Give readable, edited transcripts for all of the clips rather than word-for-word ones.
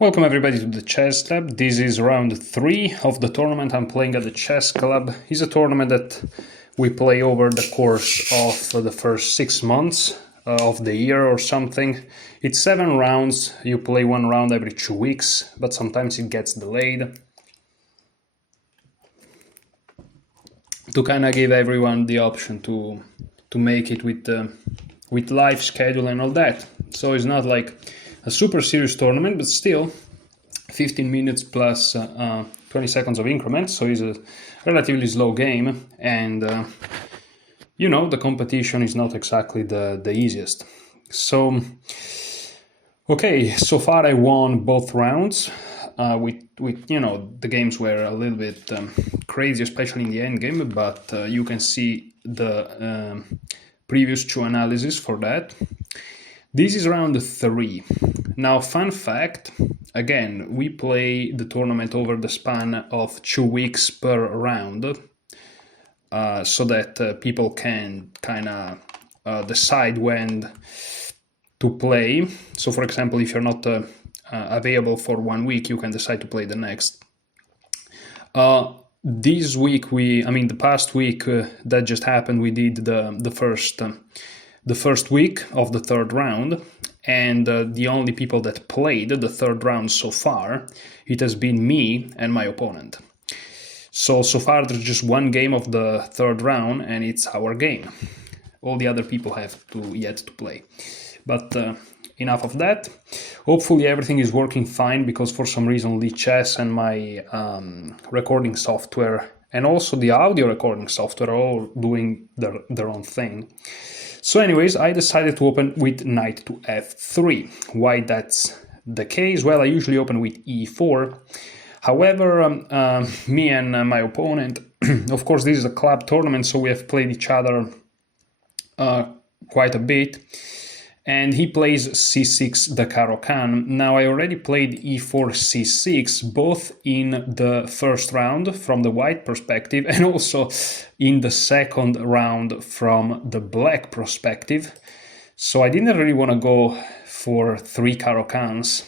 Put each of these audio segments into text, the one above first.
Welcome everybody to the Chess Lab. This is round 3 of the tournament I'm playing at the Chess Club. It's a tournament that we play over the course of the first 6 months of the year or something. It's 7 rounds, you play 1 round every 2 weeks, but sometimes it gets delayed. To kind of give everyone the option to make it with live schedule and all that. So it's not like a super serious tournament, but still 15 minutes plus 20 seconds of increment, so it's a relatively slow game, and you know, the competition is not exactly the easiest. So okay, so far I won both rounds. With you know, the games were a little bit crazy, especially in the end game, but you can see the previous 2 analyses for that. This is round 3. Now, fun fact, again, we play the tournament over the span of 2 weeks per round, so that people can kind of decide when to play. So, for example, if you're not available for 1 week, you can decide to play the next. This week, the past week that just happened, we did the first week of the 3rd round, and the only people that played the 3rd round so far, it has been me and my opponent. So far there's just 1 game of the 3rd round, and it's our game. All the other people have yet to play. But enough of that. Hopefully everything is working fine, because for some reason Lichess and my recording software and also the audio recording software are all doing their own thing. So anyways, I decided to open with knight to f3. Why that's the case? Well, I usually open with e4. However, me and my opponent, of course this is a club tournament, so we have played each other quite a bit. And he plays c6 the Caro-Kann. Now, I already played e4 c6, both in the first round from the white perspective and also in the second round from the black perspective. So I didn't really want to go for 3 Caro-Kanns.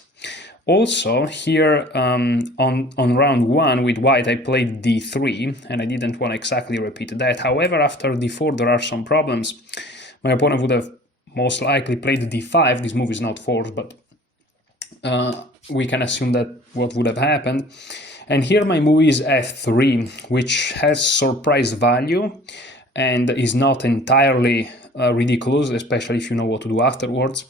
Also, here on round 1 with white, I played d3, and I didn't want to exactly repeat that. However, after d4, there are some problems. My opponent would have most likely played d5. This move is not forced, but we can assume that what would have happened. And here my move is f3, which has surprise value and is not entirely ridiculous, especially if you know what to do afterwards.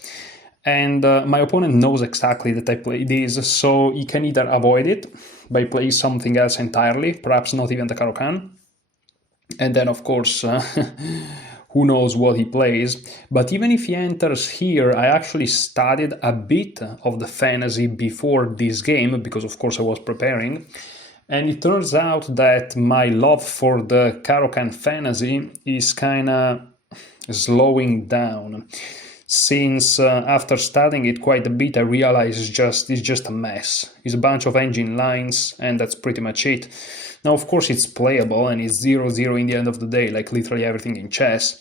And my opponent knows exactly that I play this, so he can either avoid it by playing something else entirely, perhaps not even the Caro-Kann, and then of course who knows what he plays. But even if he enters here, I actually studied a bit of the fantasy before this game, because of course I was preparing, and it turns out that my love for the Caro-Kann fantasy is kind of slowing down, since after studying it quite a bit, I realized it's just a mess. It's a bunch of engine lines, and that's pretty much it. Now, of course, it's playable, and it's 0-0 in the end of the day, like literally everything in chess.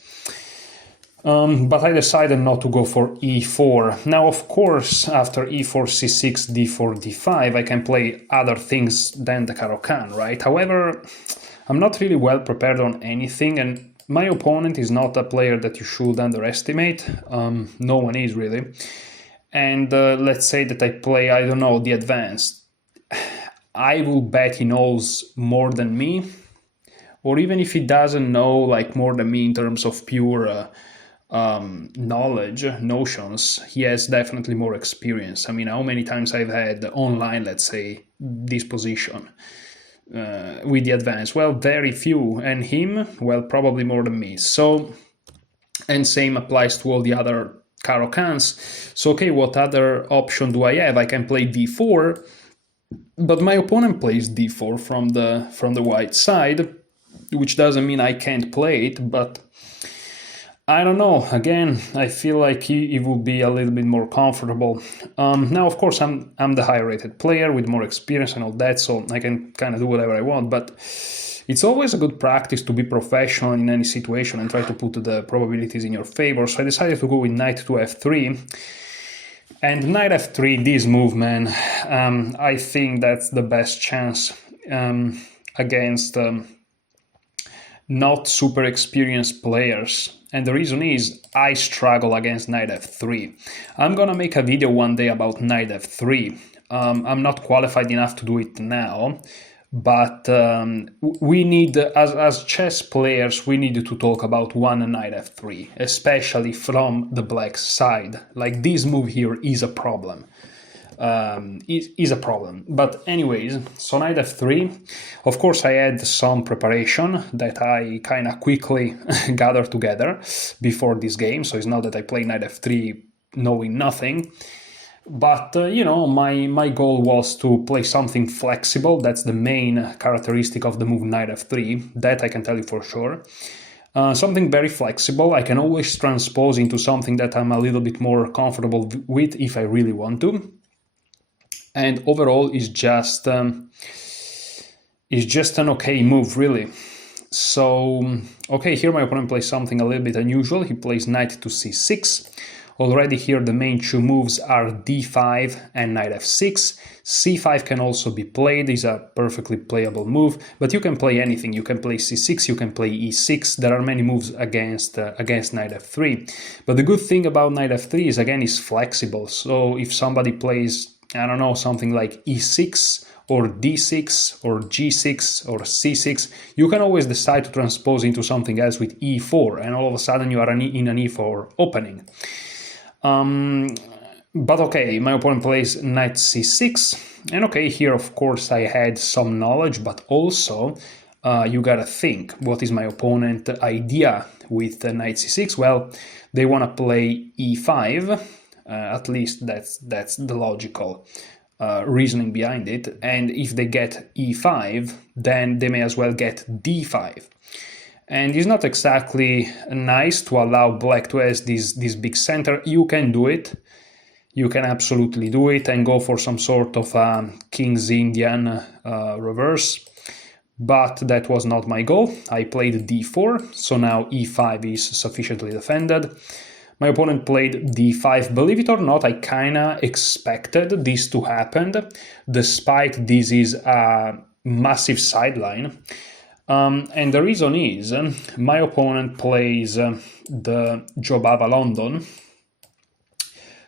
But I decided not to go for e4. Now, of course, after e4, c6, d4, d5, I can play other things than the Caro-Kann, right? However, I'm not really well prepared on anything, and my opponent is not a player that you should underestimate. No one is, really. And let's say that I play, I don't know, the advanced. I will bet he knows more than me, or even if he doesn't know like more than me in terms of pure knowledge, notions, he has definitely more experience. I mean, how many times I've had online, let's say, this position with the advanced? Well, very few, and him, well, probably more than me. So, and same applies to all the other Caro-Kanns. So, okay, what other option do I have? I can play d4, but my opponent plays d4 from the white side, which doesn't mean I can't play it, but I don't know. Again, I feel like he will be a little bit more comfortable. Now, of course, I'm the higher rated player with more experience and all that, so I can kind of do whatever I want, but it's always a good practice to be professional in any situation and try to put the probabilities in your favor. So I decided to go with knight to f3. And knight f3, this move, man, I think that's the best chance against not super experienced players. And the reason is I struggle against knight f3. I'm gonna make a video one day about knight f3. I'm not qualified enough to do it now, but we need, as chess players, we need to talk about one knight f3, especially from the black side. Like, this move here is a problem. Is a problem. But anyways, so knight f3, of course I had some preparation that I kind of quickly gathered together before this game, so it's not that I play knight f3 knowing nothing. But, you know, my goal was to play something flexible. That's the main characteristic of the move knight f3, that I can tell you for sure. Something very flexible. I can always transpose into something that I'm a little bit more comfortable with if I really want to. And overall is just an okay move, really. So, okay, here my opponent plays something a little bit unusual. He plays knight to c6. Already here the main two moves are d5 and knight f6. c5 can also be played, is a perfectly playable move, but you can play anything. You can play c6, you can play e6. There are many moves against knight f3. But the good thing about knight f3 is, again, it's flexible. So if somebody plays, I don't know, something like e6 or d6 or g6 or c6, you can always decide to transpose into something else with e4, and all of a sudden you are in an e4 opening. But okay, my opponent plays knight c6, and okay, here of course I had some knowledge, but also you gotta think, what is my opponent idea with knight c6? Well, they want to play e5, at least that's the logical reasoning behind it, and if they get e5, then they may as well get d5. And it's not exactly nice to allow black to have this big center. You can do it. You can absolutely do it and go for some sort of King's Indian reverse. But that was not my goal. I played d4, so now e5 is sufficiently defended. My opponent played d5. Believe it or not, I kinda expected this to happen, despite this is a massive sideline. And the reason is, my opponent plays the Jobava London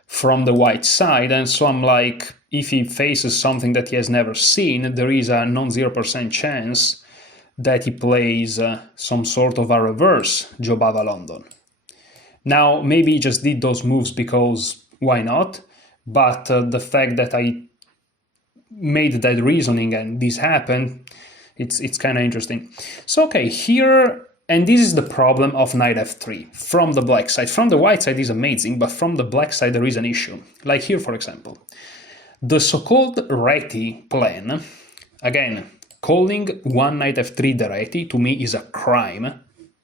from the white side, and so I'm like, if he faces something that he has never seen, there is a non-0% chance that he plays some sort of a reverse Jobava London. Now, maybe he just did those moves because why not? But the fact that I made that reasoning and this happened, it's kind of interesting. So, okay, here, and this is the problem of knight f3 from the black side. From the white side is amazing, but from the black side there is an issue. Like here, for example, the so-called Reti plan, again, calling one knight f3 the Reti, to me, is a crime.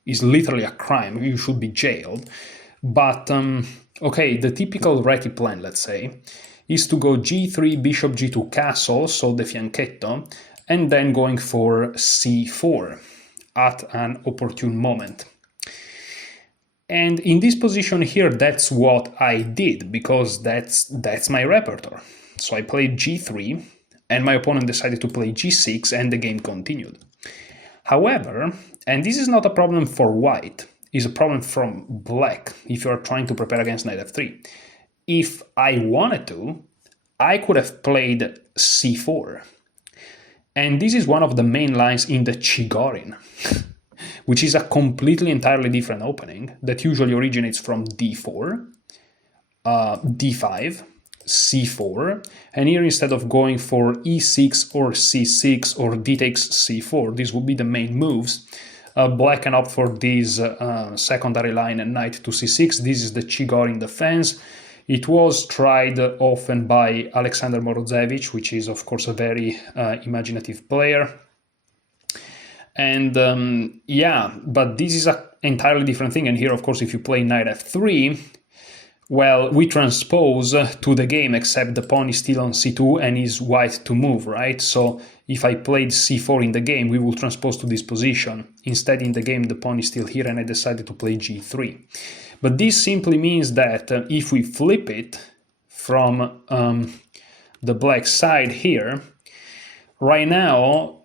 Is literally a crime. You should be jailed. But, okay, the typical Reti plan, let's say, is to go g3, bishop g2 castle, so the fianchetto, and then going for c4 at an opportune moment. And in this position here, that's what I did, because that's my repertoire. So I played g3, and my opponent decided to play g6, and the game continued. However, and this is not a problem for white, it's a problem from black if you are trying to prepare against knight f3. If I wanted to, I could have played c4. And this is one of the main lines in the Chigorin, which is a completely entirely different opening that usually originates from d4, d5, c4, and here instead of going for e6 or c6 or d takes c4, these would be the main moves. Black can opt for this secondary line and knight to c6. This is the Chigorin defense. It was tried often by Alexander Morozevich, which is, of course, a very imaginative player. And yeah, but this is an entirely different thing. And here, of course, if you play knight f3, well, we transpose to the game, except the pawn is still on c2 and is white to move, right? So if I played c4 in the game, we will transpose to this position. Instead, in the game, the pawn is still here, and I decided to play g3. But this simply means that if we flip it from the black side here, right now,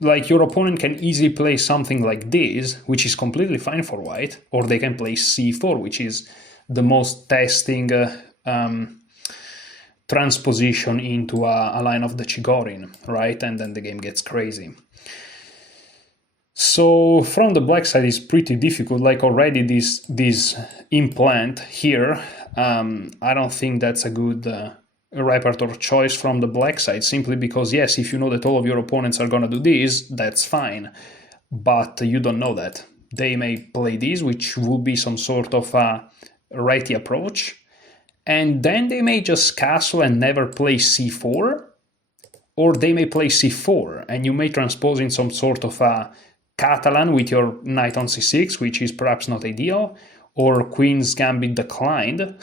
like, your opponent can easily play something like this, which is completely fine for white, or they can play c4, which is the most testing transposition into a line of the Chigorin, right? And then the game gets crazy. So from the black side is pretty difficult. Like, already this implant here, I don't think that's a good repertoire choice from the black side, simply because, yes, if you know that all of your opponents are gonna do this, that's fine, but you don't know that. They may play this, which will be some sort of a righty approach, and then they may just castle and never play c4, or they may play c4, and you may transpose in some sort of a Catalan with your knight on c6, which is perhaps not ideal, or Queen's Gambit declined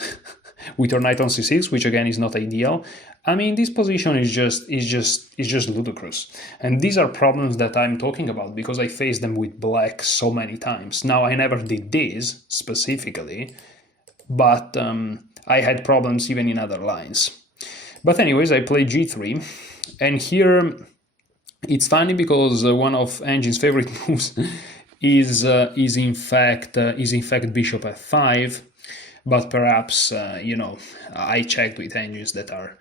with your knight on c6, which again is not ideal. I mean, this position is just ludicrous. And these are problems that I'm talking about because I faced them with black so many times. Now, I never did this specifically, but I had problems even in other lines. But anyways, I played g3, and here it's funny because one of Engine's favorite moves is in fact bishop f5. But perhaps, I checked with engines that are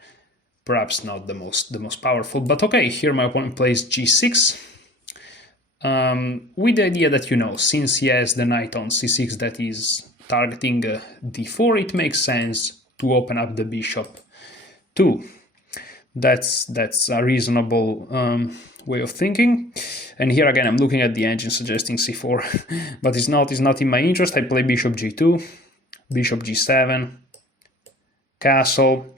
perhaps not the most powerful. But okay, here my opponent plays g6, with the idea that, since he has the knight on c6 that is targeting d4, it makes sense to open up the bishop too. That's a reasonable way of thinking. And here again, I'm looking at the engine suggesting c4, but it's not in my interest. I play bishop g2. Bishop g7, castle,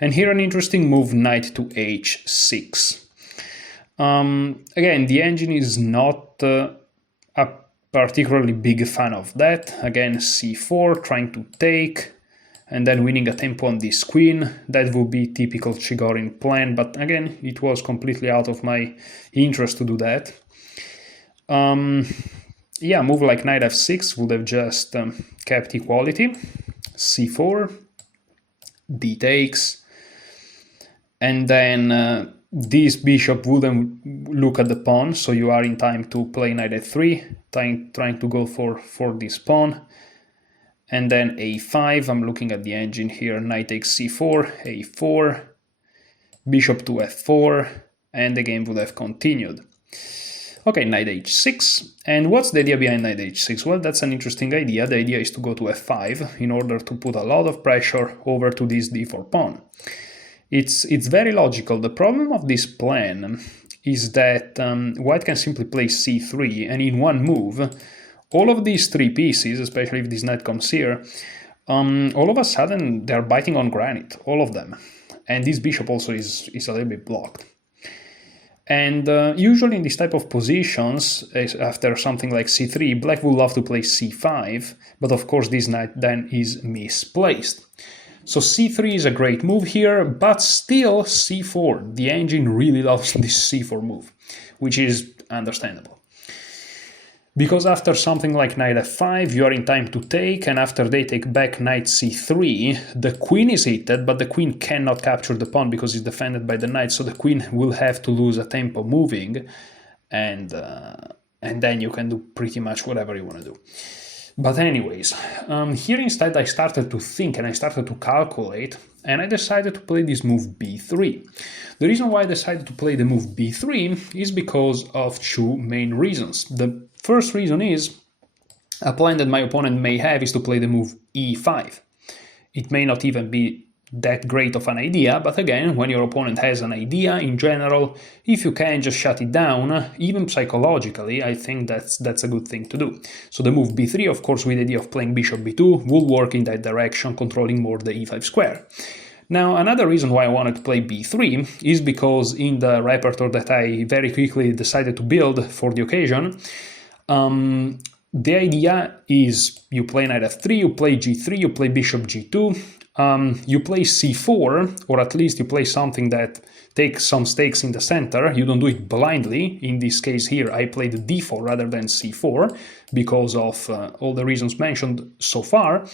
and here an interesting move, knight to h6. Again, the engine is not a particularly big fan of that. Again, c4, trying to take, and then winning a tempo on this queen. That would be typical Chigorin plan, but again, it was completely out of my interest to do that. Yeah, a move like knight f6 would have just kept equality. c4, d takes, and then this bishop wouldn't look at the pawn, so you are in time to play knight f3, trying to go for this pawn. And then a5, I'm looking at the engine here, knight takes c4, a4, bishop to f4, and the game would have continued. Okay, knight h6, and what's the idea behind knight h6? Well, that's an interesting idea. The idea is to go to f5 in order to put a lot of pressure over to this d4 pawn. It's very logical. The problem of this plan is that white can simply play c3, and in one move, all of these three pieces, especially if this knight comes here, all of a sudden they're biting on granite, all of them. And this bishop also is a little bit blocked. And usually in this type of positions, after something like c3, black would love to play c5, but of course this knight then is misplaced. So c3 is a great move here, but still c4. The engine really loves this c4 move, which is understandable. Because after something like knight f5, you are in time to take, and after they take back knight c3, the queen is hit, but the queen cannot capture the pawn because it's defended by the knight, so the queen will have to lose a tempo moving, and then you can do pretty much whatever you want to do. But anyways, here instead I started to think and I started to calculate, and I decided to play this move b3. The reason why I decided to play the move b3 is because of two main reasons. The first reason is a plan that my opponent may have is to play the move e5. It may not even be that great of an idea, but again, when your opponent has an idea, in general, if you can just shut it down, even psychologically, I think that's a good thing to do. So the move b3, of course, with the idea of playing bishop b2, will work in that direction, controlling more the e5 square. Now, another reason why I wanted to play b3 is because in the repertoire that I very quickly decided to build for the occasion, the idea is you play knight f3, you play g3, you play bishop g2, you play c4, or at least you play something that take some stakes in the center. You don't do it blindly. In this case here, I played d4 rather than c4 because of all the reasons mentioned so far.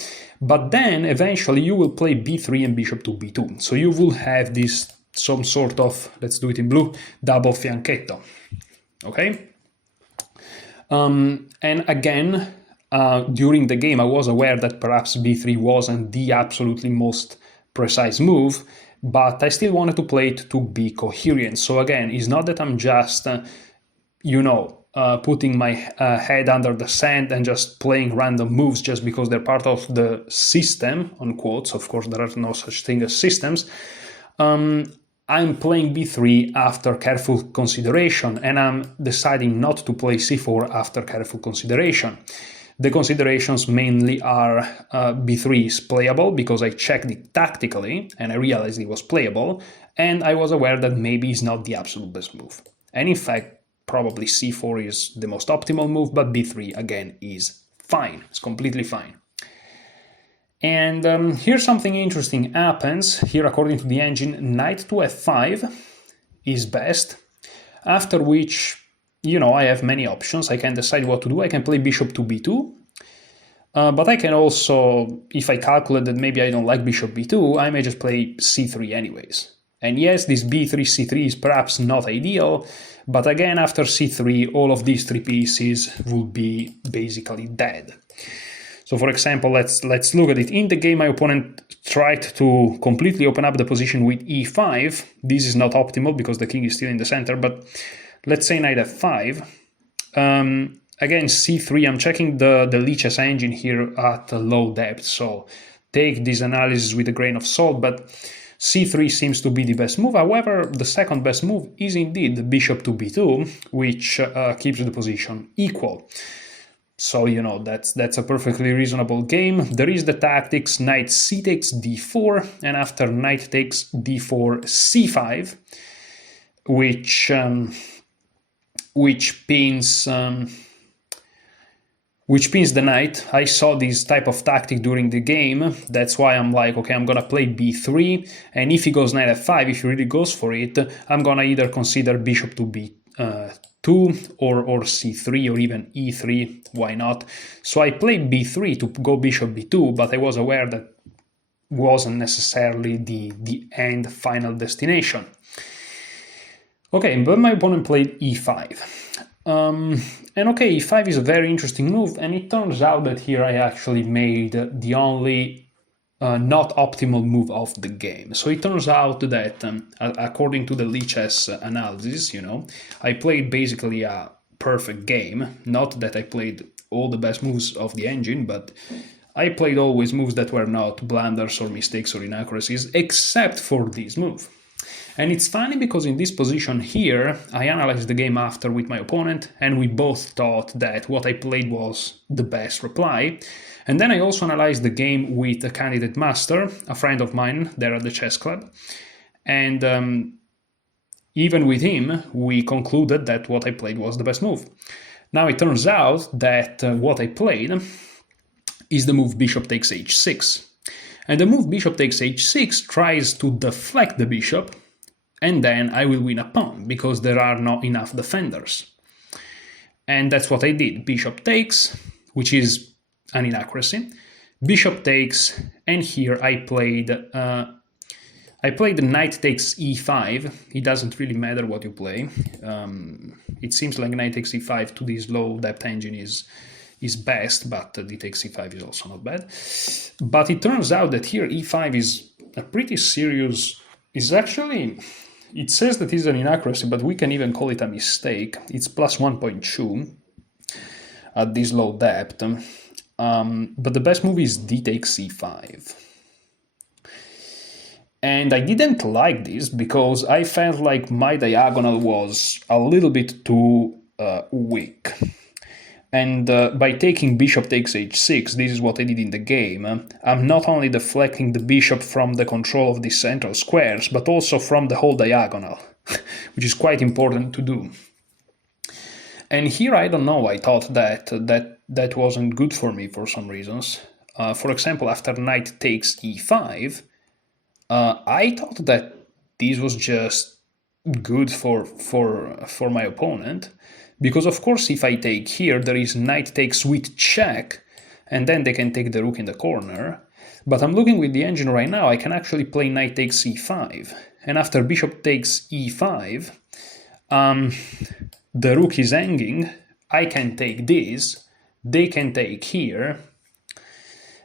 But then eventually you will play b3 and bishop to b2. So you will have this some sort of, let's do it in blue, double fianchetto. Okay? And again, during the game, I was aware that perhaps b3 wasn't the absolutely most precise move, but I still wanted to play it to be coherent. So again, it's not that I'm just, putting my head under the sand and just playing random moves just because they're part of the system, on quotes. Of course, there are no such thing as systems. I'm playing b3 after careful consideration, and I'm deciding not to play c4 after careful consideration. The considerations mainly are b3 is playable because I checked it tactically and I realized it was playable, and I was aware that maybe it's not the absolute best move. And in fact, probably c4 is the most optimal move, but b3 again is fine. It's completely fine. And here's something interesting happens. Here, according to the engine, knight to f5 is best, after which, I have many options. I can decide what to do. I can play bishop to b2, but I can also, if I calculate that maybe I don't like bishop b2, I may just play c3 anyways. And yes, this b3, c3 is perhaps not ideal, but again, after c3, all of these three pieces will be basically dead. So for example, let's look at it. In the game, my opponent tried to completely open up the position with e5. This is not optimal because the king is still in the center, but let's say knight f5. Again, c3, I'm checking the Lichess engine here at a low depth, so take this analysis with a grain of salt, but c3 seems to be the best move. However, the second best move is indeed bishop to b2, which keeps the position equal. So, that's a perfectly reasonable game. There is the tactics, knight c takes d4, and after knight takes d4, c5, which pins the knight. I saw this type of tactic during the game. That's why I'm like, okay, I'm gonna play b3, and if he goes knight f5, if he really goes for it, I'm gonna either consider bishop to b2 or c3 or even e3. Why not? So I played b3 to go bishop b2, but I was aware that wasn't necessarily the end final destination. Okay, but my opponent played e5. And okay, e5 is a very interesting move, and it turns out that here I actually made the only not optimal move of the game. So it turns out that, according to the Lichess analysis, I played basically a perfect game. Not that I played all the best moves of the engine, but I played always moves that were not blunders or mistakes or inaccuracies, except for this move. And it's funny because in this position here, I analyzed the game after with my opponent, and we both thought that what I played was the best reply. And then I also analyzed the game with a candidate master, a friend of mine there at the chess club. And even with him, we concluded that what I played was the best move. Now it turns out that what I played is the move bishop takes h6. And the move bishop takes h6 tries to deflect the bishop, and then I will win a pawn because there are not enough defenders. And that's what I did. Bishop takes, which is an inaccuracy. Bishop takes, and here I played the knight takes e5. It doesn't really matter what you play. It seems like knight takes e5 to this low depth engine is best, but d takes e5 is also not bad. But it turns out that here e5 is a pretty serious. It says that it's an inaccuracy, but we can even call it a mistake. It's plus 1.2 at this low depth. But the best move is d takes e5. And I didn't like this because I felt like my diagonal was a little bit too weak. And by taking bishop takes h6, this is what I did in the game, I'm not only deflecting the bishop from the control of these central squares, but also from the whole diagonal, which is quite important to do. And here, I don't know, I thought that wasn't good for me for some reasons. For example, after knight takes e5, I thought that this was just good for my opponent, because of course if I take here, there is knight takes with check, and then they can take the rook in the corner. But I'm looking with the engine right now, I can actually play knight takes e5, and after bishop takes e5, the rook is hanging, I can take this, they can take here,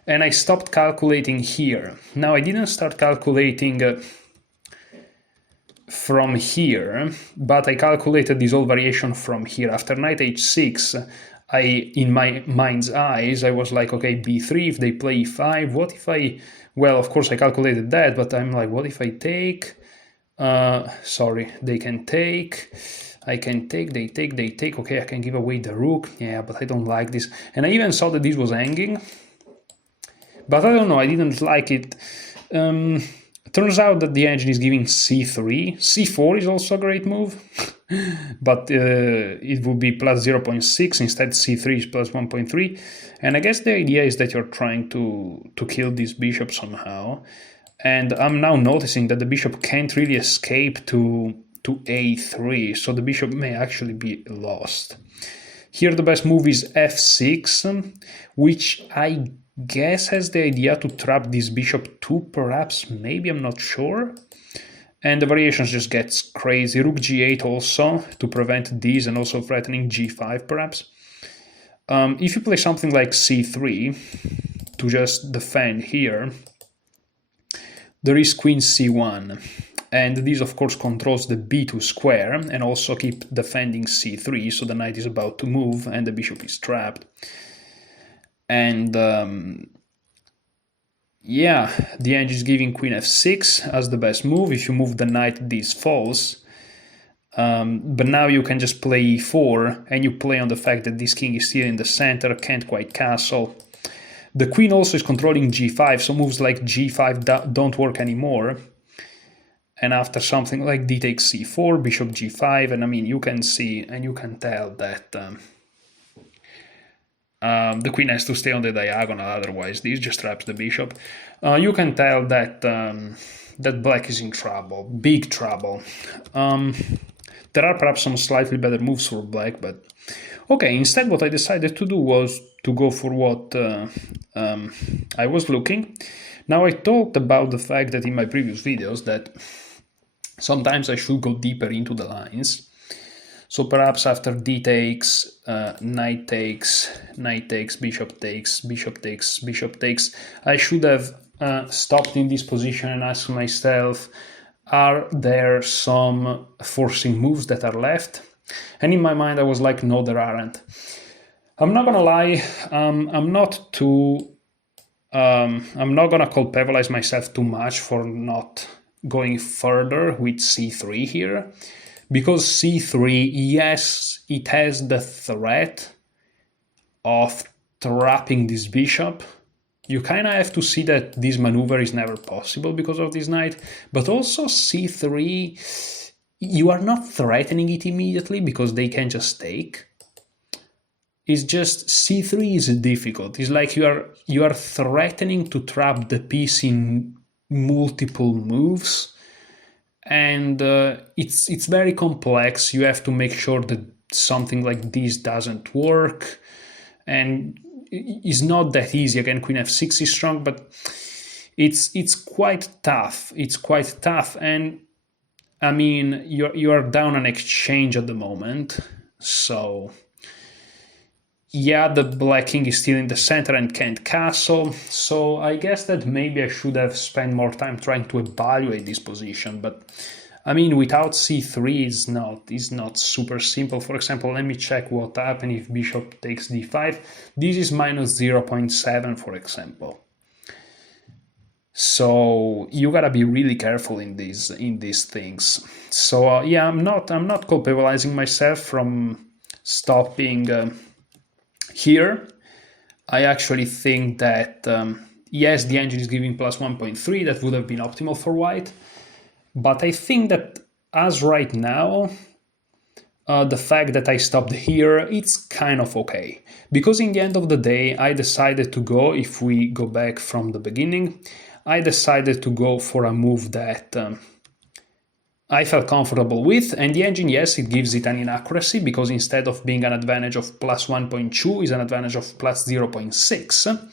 and I stopped calculating here. Now I didn't start calculating from here, but I calculated this whole variation from here. After knight h6, in my mind's eyes, I was like, okay, b3, if they play e5, what if I, well, of course I calculated that, but I'm like, what if I take, sorry, they can take, I can take, they take, okay, I can give away the rook, yeah, but I don't like this. And I even saw that this was hanging, but I don't know, I didn't like it. Turns out that the engine is giving c3. c4 is also a great move, but it would be plus 0.6, instead c3 is plus 1.3. And I guess the idea is that you're trying to kill this bishop somehow. And I'm now noticing that the bishop can't really escape to a3, so the bishop may actually be lost. Here the best move is f6, which I guess has the idea to trap this bishop too, perhaps, maybe, I'm not sure. And the variations just gets crazy. Rook g8 also, to prevent these, and also threatening g5 perhaps. If you play something like c3, to just defend here, there is queen c1. And this of course controls the b2 square, and also keep defending c3, so the knight is about to move and the bishop is trapped. And yeah, the engine is giving queen f6 as the best move. If you move the knight, this falls. But now you can just play e4, and you play on the fact that this king is still in the center, can't quite castle. The queen also is controlling g5, so moves like g5 don't work anymore. And after something like d takes c4, bishop g5, and I mean, you can see and you can tell that the queen has to stay on the diagonal, otherwise this just traps the bishop. You can tell that that black is in trouble, big trouble. There are perhaps some slightly better moves for black, but okay, instead what I decided to do was to go for what I was looking. Now I talked about the fact that in my previous videos that sometimes I should go deeper into the lines. So perhaps after d takes, knight takes, bishop takes, bishop takes, bishop takes, I should have stopped in this position and asked myself, are there some forcing moves that are left? And in my mind I was like, no, there aren't. I'm not gonna lie, I'm not gonna culpabilize myself too much for not going further with c3 here. Because c3, yes, it has the threat of trapping this bishop. You kind of have to see that this maneuver is never possible because of this knight. But also c3, you are not threatening it immediately because they can just take. It's just c3 is difficult. It's like you are threatening to trap the piece in multiple moves. And it's very complex. You have to make sure that something like this doesn't work, and it's not that easy. Again, queen f6 is strong, but it's quite tough. It's quite tough, and I mean you are down an exchange at the moment, so yeah, the black king is still in the center and can't castle. So I guess that maybe I should have spent more time trying to evaluate this position. But I mean, without c3 is not super simple. For example, let me check what happens if bishop takes d5. This is minus 0.7, for example. So you gotta be really careful in these things. So yeah, I'm not culpabilizing myself from stopping. Here, I actually think that, yes, the engine is giving plus 1.3, that would have been optimal for white, but I think that as right now, the fact that I stopped here, it's kind of okay. Because in the end of the day, I decided to go, if we go back from the beginning, I decided to go for a move that I felt comfortable with, and the engine, yes, it gives it an inaccuracy, because instead of being an advantage of plus 1.2, is an advantage of plus 0.6.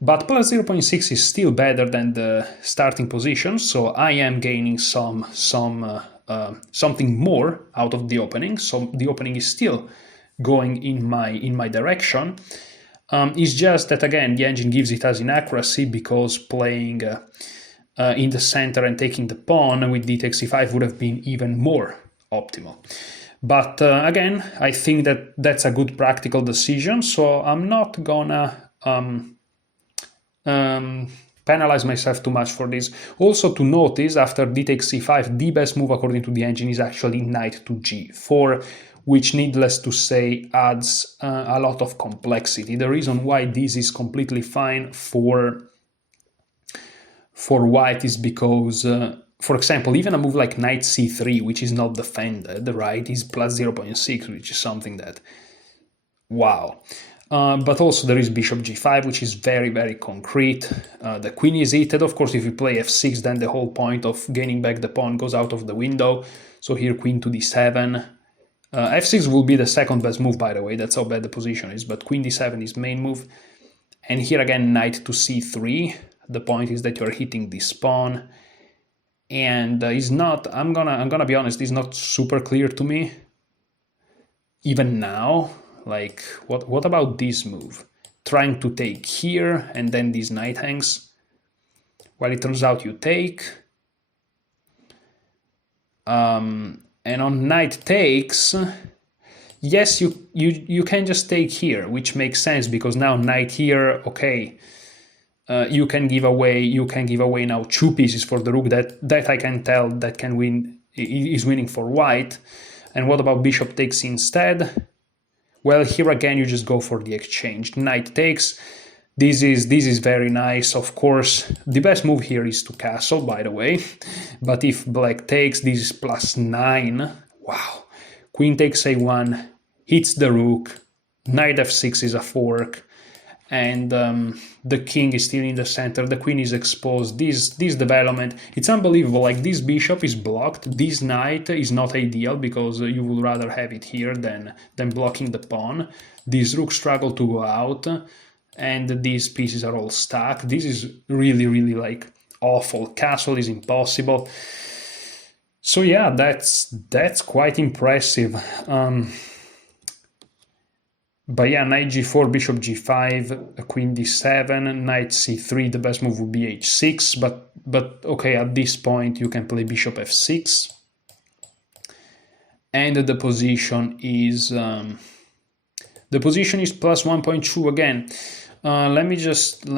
But plus 0.6 is still better than the starting position, so I am gaining something more out of the opening. So the opening is still going in my direction. It's just that, again, the engine gives it as inaccuracy, because playing in the center and taking the pawn with d takes e5 would have been even more optimal. But again, I think that that's a good practical decision, so I'm not gonna penalize myself too much for this. Also to notice, after d takes c5, the best move according to the engine is actually knight to g4, which, needless to say, adds a lot of complexity. The reason why this is completely fine for white is because, for example, even a move like knight c3, which is not defended, right, is plus 0.6, which is something that, wow. But also there is bishop g5, which is very, very concrete. The queen is heated. Of course, if you play f6, then the whole point of gaining back the pawn goes out of the window. So here queen to d7. F6 will be the second best move, by the way. That's how bad the position is. But queen d7 is main move. And here again, knight to c3. The point is that you're hitting this pawn. And it's not, I'm gonna be honest, it's not super clear to me. Even now. Like, what about this move? Trying to take here, and then this knight hangs. Well, it turns out you take. And on knight takes, yes, you can just take here, which makes sense, because now knight here, okay, you can give away now 2 pieces for the rook. That I can tell that can win, is winning for white. And what about bishop takes instead? Well, here again, you just go for the exchange. Knight takes. This is very nice. Of course, the best move here is to castle, by the way. But if black takes, this is plus 9. Wow. Queen takes a1, hits the rook. Knight f6 is a fork. And the king is still in the center. The queen is exposed. This development, it's unbelievable. Like, this bishop is blocked. This knight is not ideal, because you would rather have it here than blocking the pawn. These rooks struggle to go out, and these pieces are all stuck. This is really, really, like, awful. Castle is impossible. So yeah, that's quite impressive. But yeah, knight g4, bishop g5, queen d7, knight c3, the best move would be h6, but okay, at this point you can play bishop f6. And the position is plus 1.2 again. Let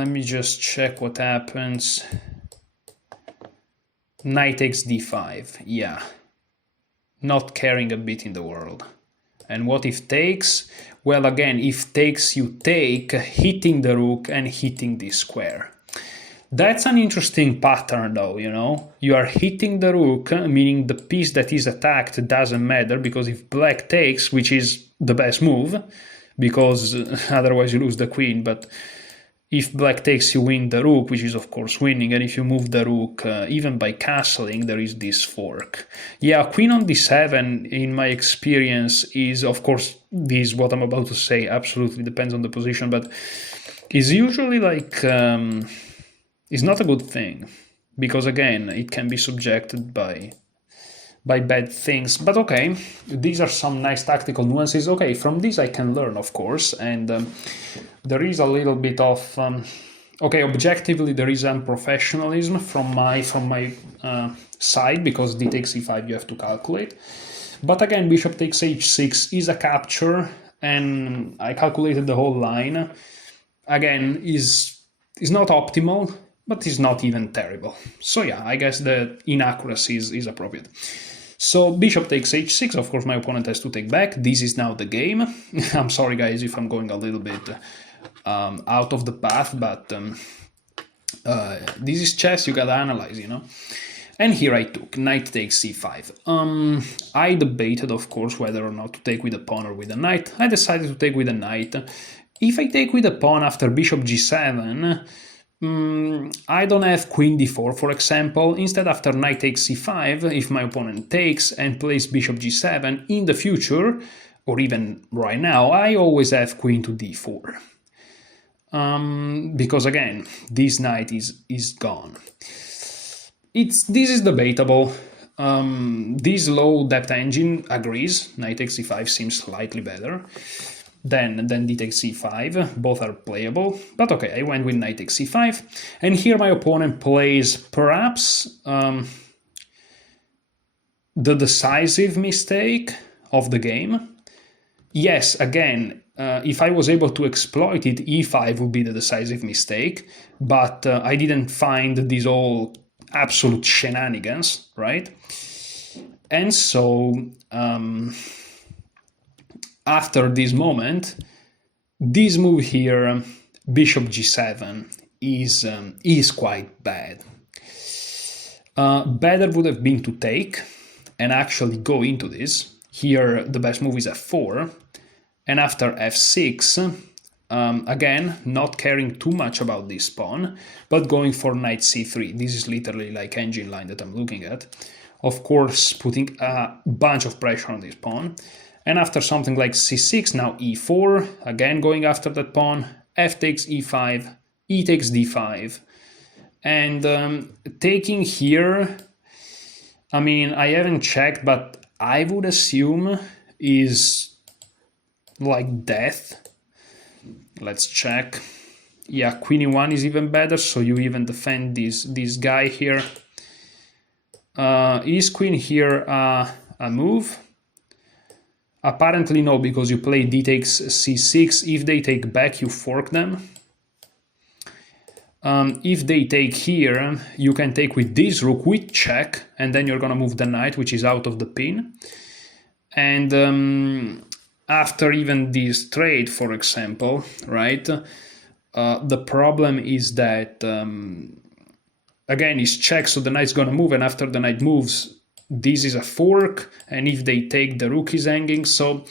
me just check what happens. Knight takes d5, yeah. Not caring a bit in the world. And what if takes? Well, again, if takes, you take, hitting the rook and hitting this square. That's an interesting pattern, though, you know? You are hitting the rook, meaning the piece that is attacked doesn't matter, because if black takes, which is the best move, because otherwise you lose the queen, but if black takes, you win the rook, which is of course winning, and if you move the rook, even by castling, there is this fork. Yeah, queen on d7, in my experience, is, of course, this, what I'm about to say, absolutely depends on the position, but is usually like, is not a good thing, because again, it can be subjected by bad things. But okay, these are some nice tactical nuances. Okay, from this I can learn, of course, and there is a little bit of okay, objectively there is unprofessionalism from my side, because d takes e5 you have to calculate. But again, bishop takes h6 is a capture, and I calculated the whole line. Again, is not optimal, but is not even terrible. So yeah, I guess the inaccuracy is appropriate. So bishop takes h6, of course my opponent has to take back. This is now the game. I'm sorry guys if I'm going a little bit out of the path, but this is chess, you gotta analyze, you know. And here I took knight takes c5. I debated, of course, whether or not to take with a pawn or with a knight. I decided to take with a knight. If I take with a pawn after bishop g7, I don't have queen d4, for example. Instead, after knight takes c5, if my opponent takes and plays bishop g7, in the future, or even right now, I always have queen to d4. Because again, this knight is gone. This is debatable. This low depth engine agrees. Knight takes c5 seems slightly better than d takes c5. Both are playable, but okay, I went with knight takes c5, and here my opponent plays perhaps the decisive mistake of the game. Yes, again, if I was able to exploit it, e5 would be the decisive mistake, but I didn't find these all absolute shenanigans, right? And so after this moment, this move here, bishop g7, is quite bad. Better would have been to take and actually go into this. Here the best move is f4, and after f6, again, not caring too much about this pawn, but going for knight c3. This is literally like engine line that I'm looking at. Of course, putting a bunch of pressure on this pawn. And after something like c6, now e4, again going after that pawn, f takes e5, e takes d5. And taking here, I mean, I haven't checked, but I would assume is like death. Let's check. Yeah, queen e1 is even better, so you even defend this guy here. Is queen here a move? Apparently no, because you play d takes c6. If they take back, you fork them. If they take here, you can take with this rook with check, and then you're gonna move the knight, which is out of the pin. And after even this trade, for example, right, the problem is that, again, it's check, so the knight's gonna move, and after the knight moves, this is a fork, and if they take, the rook is hanging, so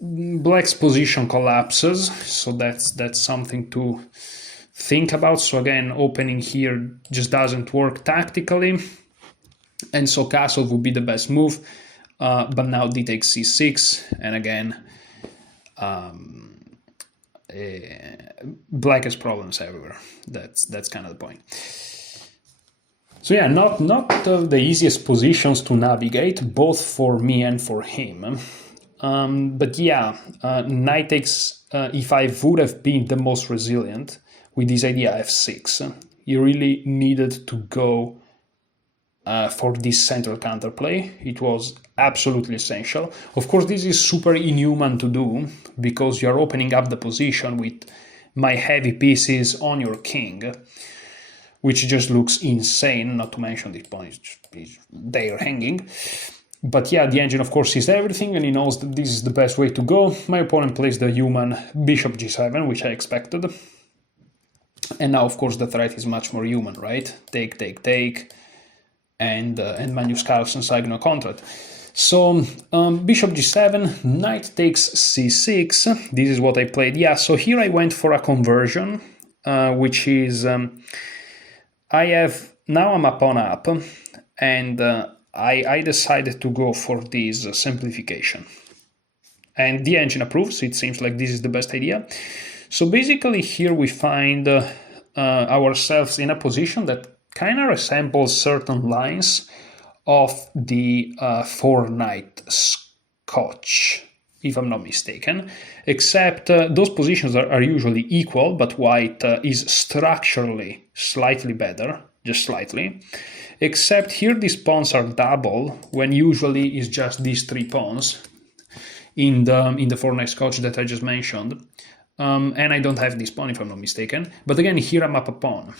black's position collapses, so that's something to think about. So again, opening here just doesn't work tactically, and so castle would be the best move, but now d takes c6, and again, black has problems everywhere. That's kind of the point. So yeah, not the easiest positions to navigate, both for me and for him. But yeah, knight takes e5 would have been the most resilient with this idea f6. You really needed to go for this central counterplay. It was absolutely essential. Of course, this is super inhuman to do because you're opening up the position with my heavy pieces on your king, which just looks insane, not to mention this pawn is there hanging. But yeah, the engine of course sees everything and he knows that this is the best way to go. My opponent plays the human bishop g7, which I expected. And now of course the threat is much more human, right? Take, take, take, and Magnus Carlsen sign a contract. So bishop g7, knight takes c6, this is what I played. Yeah, so here I went for a conversion, which is... now I'm a pawn up, and I decided to go for this simplification. And the engine approves, it seems like this is the best idea. So basically here we find ourselves in a position that kind of resembles certain lines of the 4-knight Scotch, if I'm not mistaken, except those positions are usually equal, but white is structurally slightly better, just slightly, except here these pawns are double, when usually it's just these 3 pawns in the 4-knight Scotch that I just mentioned. And I don't have this pawn, if I'm not mistaken, but again, here I'm up a pawn.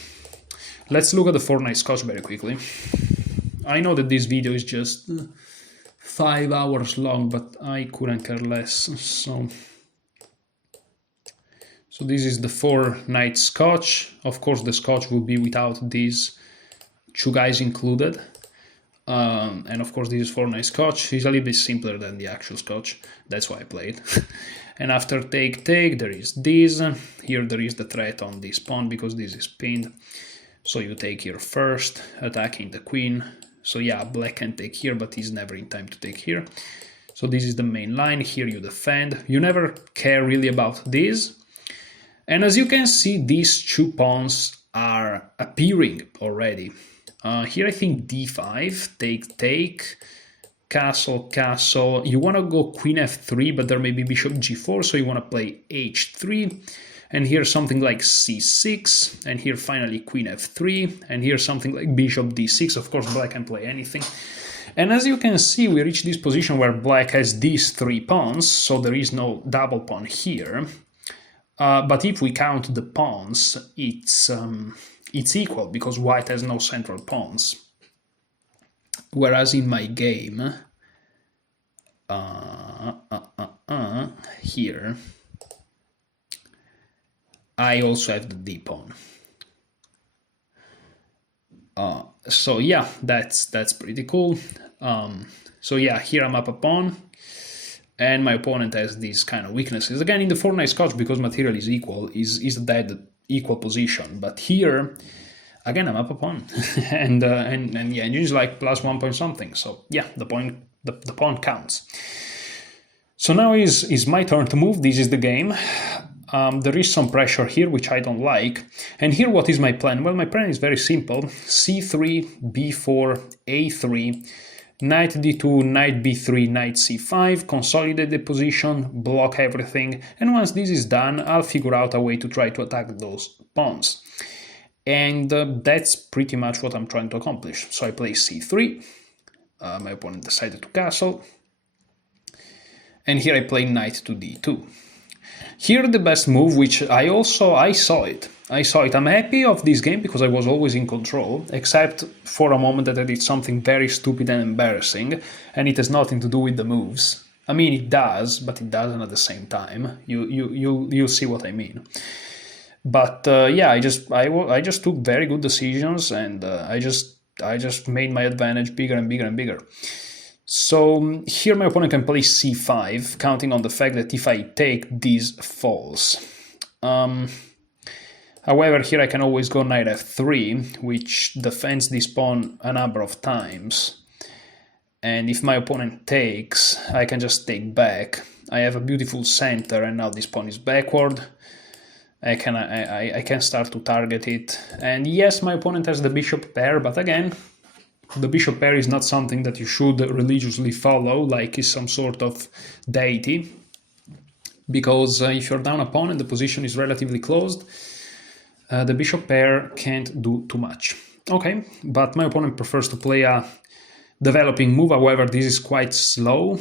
Let's look at the 4-knight Scotch very quickly. I know that this video is just 5 hours long, but I couldn't care less. So this is the 4-knight Scotch. Of course, the Scotch will be without these 2 guys included. And of course, this is for nice Scotch. It's a little bit simpler than the actual Scotch. That's why I played. And after take, there is this. Here there is the threat on this pawn because this is pinned. So you take here first, attacking the queen. So yeah, black can take here, but he's never in time to take here. So this is the main line. Here you defend. You never care really about this. And as you can see, these two pawns are appearing already. Here I think d5, take, castle. You want to go queen f3, but there may be bishop g4, so you want to play h3. And here something like c6, and here finally queen f3, and here something like bishop d6. Of course, black can play anything. And as you can see, we reach this position where black has these 3 pawns, so there is no double pawn here. But if we count the pawns, it's equal because white has no central pawns. Whereas in my game, here, I also have the d pawn. So yeah, that's pretty cool. So yeah, here I'm up a pawn, and my opponent has these kind of weaknesses. Again, in the 4-knight Scotch, because material is equal, is a dead equal position. But here, again, I'm up a pawn, and yeah, and it's like plus 1 point something. So yeah, the pawn counts. So now is my turn to move. This is the game. There is some pressure here, which I don't like. And here, what is my plan? Well, my plan is very simple. c3, b4, a3, knight d2, knight b3, knight c5, consolidate the position, block everything. And once this is done, I'll figure out a way to try to attack those pawns. And that's pretty much what I'm trying to accomplish. So I play c3. My opponent decided to castle. And here I play knight to d2. Here the best move, which I saw it. I'm happy of this game because I was always in control, except for a moment that I did something very stupid and embarrassing, and it has nothing to do with the moves. I mean, it does, but it doesn't at the same time. You'll see what I mean. But yeah, I just took very good decisions, and I just made my advantage bigger and bigger and bigger. So here my opponent can play c5, counting on the fact that if I take, this falls. However, here I can always go knight f3, which defends this pawn a number of times. And if my opponent takes, I can just take back. I have a beautiful center, and now this pawn is backward. I can start to target it. And yes, my opponent has the bishop pair, but again, the bishop pair is not something that you should religiously follow, like it's some sort of deity. Because if you're down a pawn and the position is relatively closed, the bishop pair can't do too much. Okay, but my opponent prefers to play a developing move, however, this is quite slow.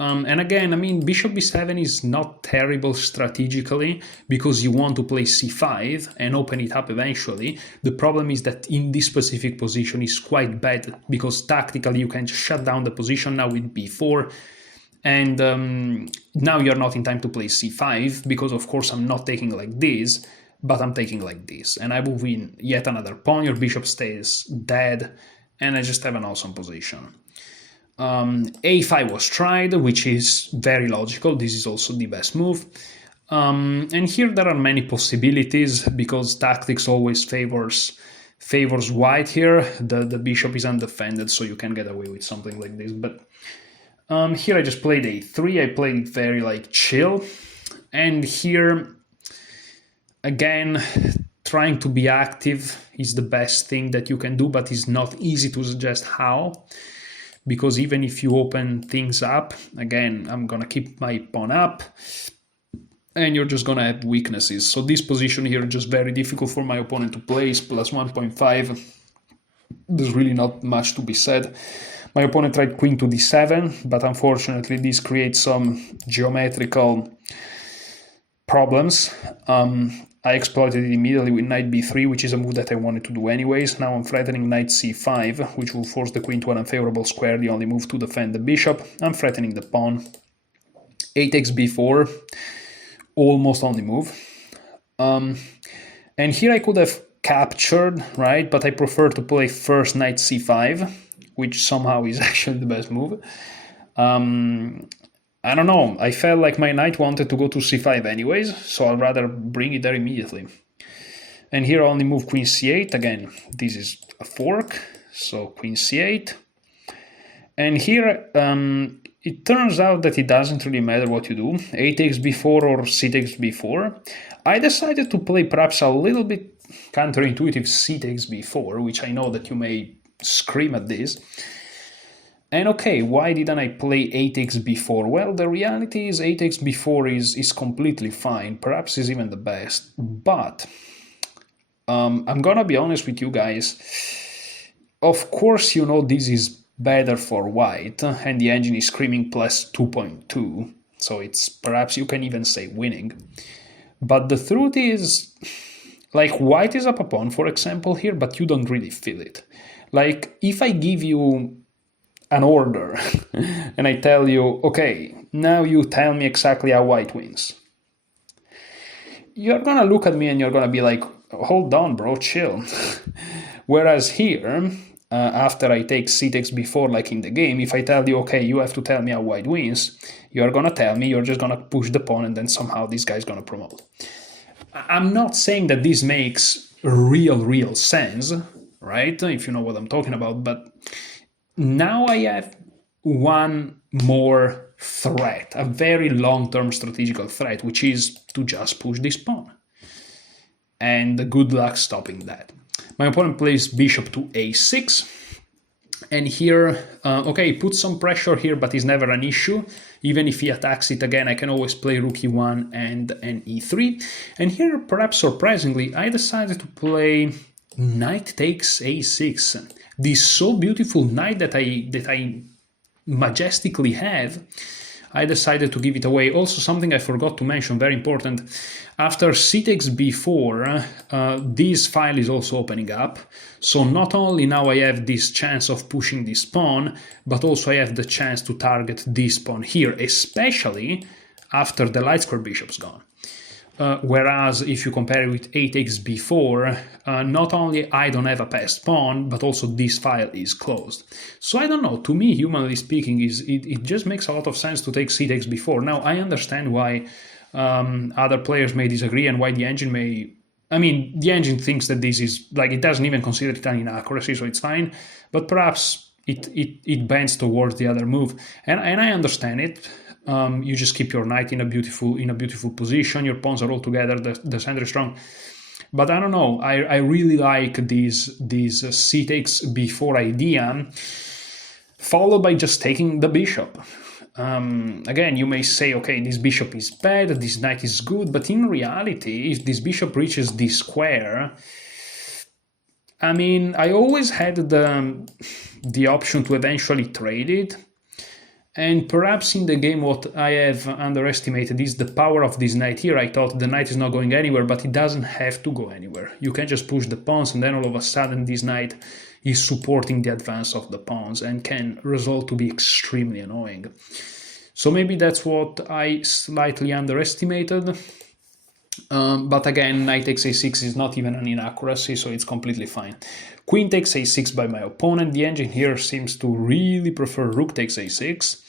And again, I mean, bishop b7 is not terrible strategically because you want to play c5 and open it up eventually. The problem is that in this specific position is quite bad because tactically you can just shut down the position now with b4. And now you're not in time to play c5 because, of course, I'm not taking like this, but I'm taking like this. And I move in yet another pawn, your bishop stays dead, and I just have an awesome position. A5 was tried, which is very logical. This is also the best move. And here there are many possibilities because tactics always favors white here. The bishop is undefended, so you can get away with something like this. But here I just played A3. I played it very like chill. And here, again, trying to be active is the best thing that you can do, but it's not easy to suggest how. Because even if you open things up, again, I'm going to keep my pawn up, and you're just going to have weaknesses. So this position here is just very difficult for my opponent to place, plus 1.5. There's really not much to be said. My opponent tried queen to d7, but unfortunately this creates some geometrical problems. I exploited it immediately with knight b3, which is a move that I wanted to do anyways. Now I'm threatening knight c5, which will force the queen to an unfavorable square, the only move to defend the bishop. I'm threatening the pawn. A takes b4, almost only move. And here I could have captured, right? But I prefer to play first knight c5, which somehow is actually the best move. I don't know, I felt like my knight wanted to go to c5 anyways, so I'll rather bring it there immediately. And here I only move queen c8. Again, this is a fork, so queen c8. And here it turns out that it doesn't really matter what you do, a takes b4 or c takes b4. I decided to play perhaps a little bit counterintuitive c takes b4, which I know that you may scream at this. And okay, why didn't I play a takes b4? Well, the reality is a takes b4 is completely fine, perhaps is even the best, but I'm gonna be honest with you guys. Of course, you know this is better for white, and the engine is screaming plus 2.2, so it's perhaps you can even say winning. But the truth is, like, white is up a pawn, for example, here, but you don't really feel it. Like, if I give you an order and I tell you, okay, now you tell me exactly how white wins, you're gonna look at me and you're gonna be like, hold on, bro, chill. Whereas here, after I take c takes b4 like in the game, if I tell you, okay, you have to tell me how white wins, you're gonna tell me, you're just gonna push the pawn and then somehow this guy's gonna promote. I'm not saying that this makes real sense, right? If you know what I'm talking about, but now I have one more threat, a very long-term strategical threat, which is to just push this pawn. And good luck stopping that. My opponent plays bishop to a6, and here, okay, put some pressure here, but it's never an issue. Even if he attacks it again, I can always play rook e1 and an e3. And here, perhaps surprisingly, I decided to play knight takes a6. This so beautiful knight that I majestically have, I decided to give it away. Also, something I forgot to mention, very important, after c takes b4, this file is also opening up. So not only now I have this chance of pushing this pawn, but also I have the chance to target this pawn here, especially after the light square bishop's gone. Whereas if you compare it with a takes b4, not only I don't have a passed pawn, but also this file is closed. So I don't know, to me, humanly speaking, it just makes a lot of sense to take c takes b4. Now, I understand why other players may disagree and why the engine may... I mean, the engine thinks that this is, like, it doesn't even consider it an inaccuracy, so it's fine, but perhaps it bends towards the other move. And I understand it. You just keep your knight in a beautiful position. Your pawns are all together. The center is strong. But I don't know. I really like this c takes b4 idea, followed by just taking the bishop. Again, you may say, okay, this bishop is bad, this knight is good, but in reality, if this bishop reaches this square, I mean, I always had the option to eventually trade it. And perhaps in the game what I have underestimated is the power of this knight here. I thought the knight is not going anywhere, but it doesn't have to go anywhere. You can just push the pawns and then all of a sudden this knight is supporting the advance of the pawns and can result to be extremely annoying. So maybe that's what I slightly underestimated. But again, knight takes a6 is not even an inaccuracy, so it's completely fine. Queen takes a6 by my opponent. The engine here seems to really prefer rook takes a6.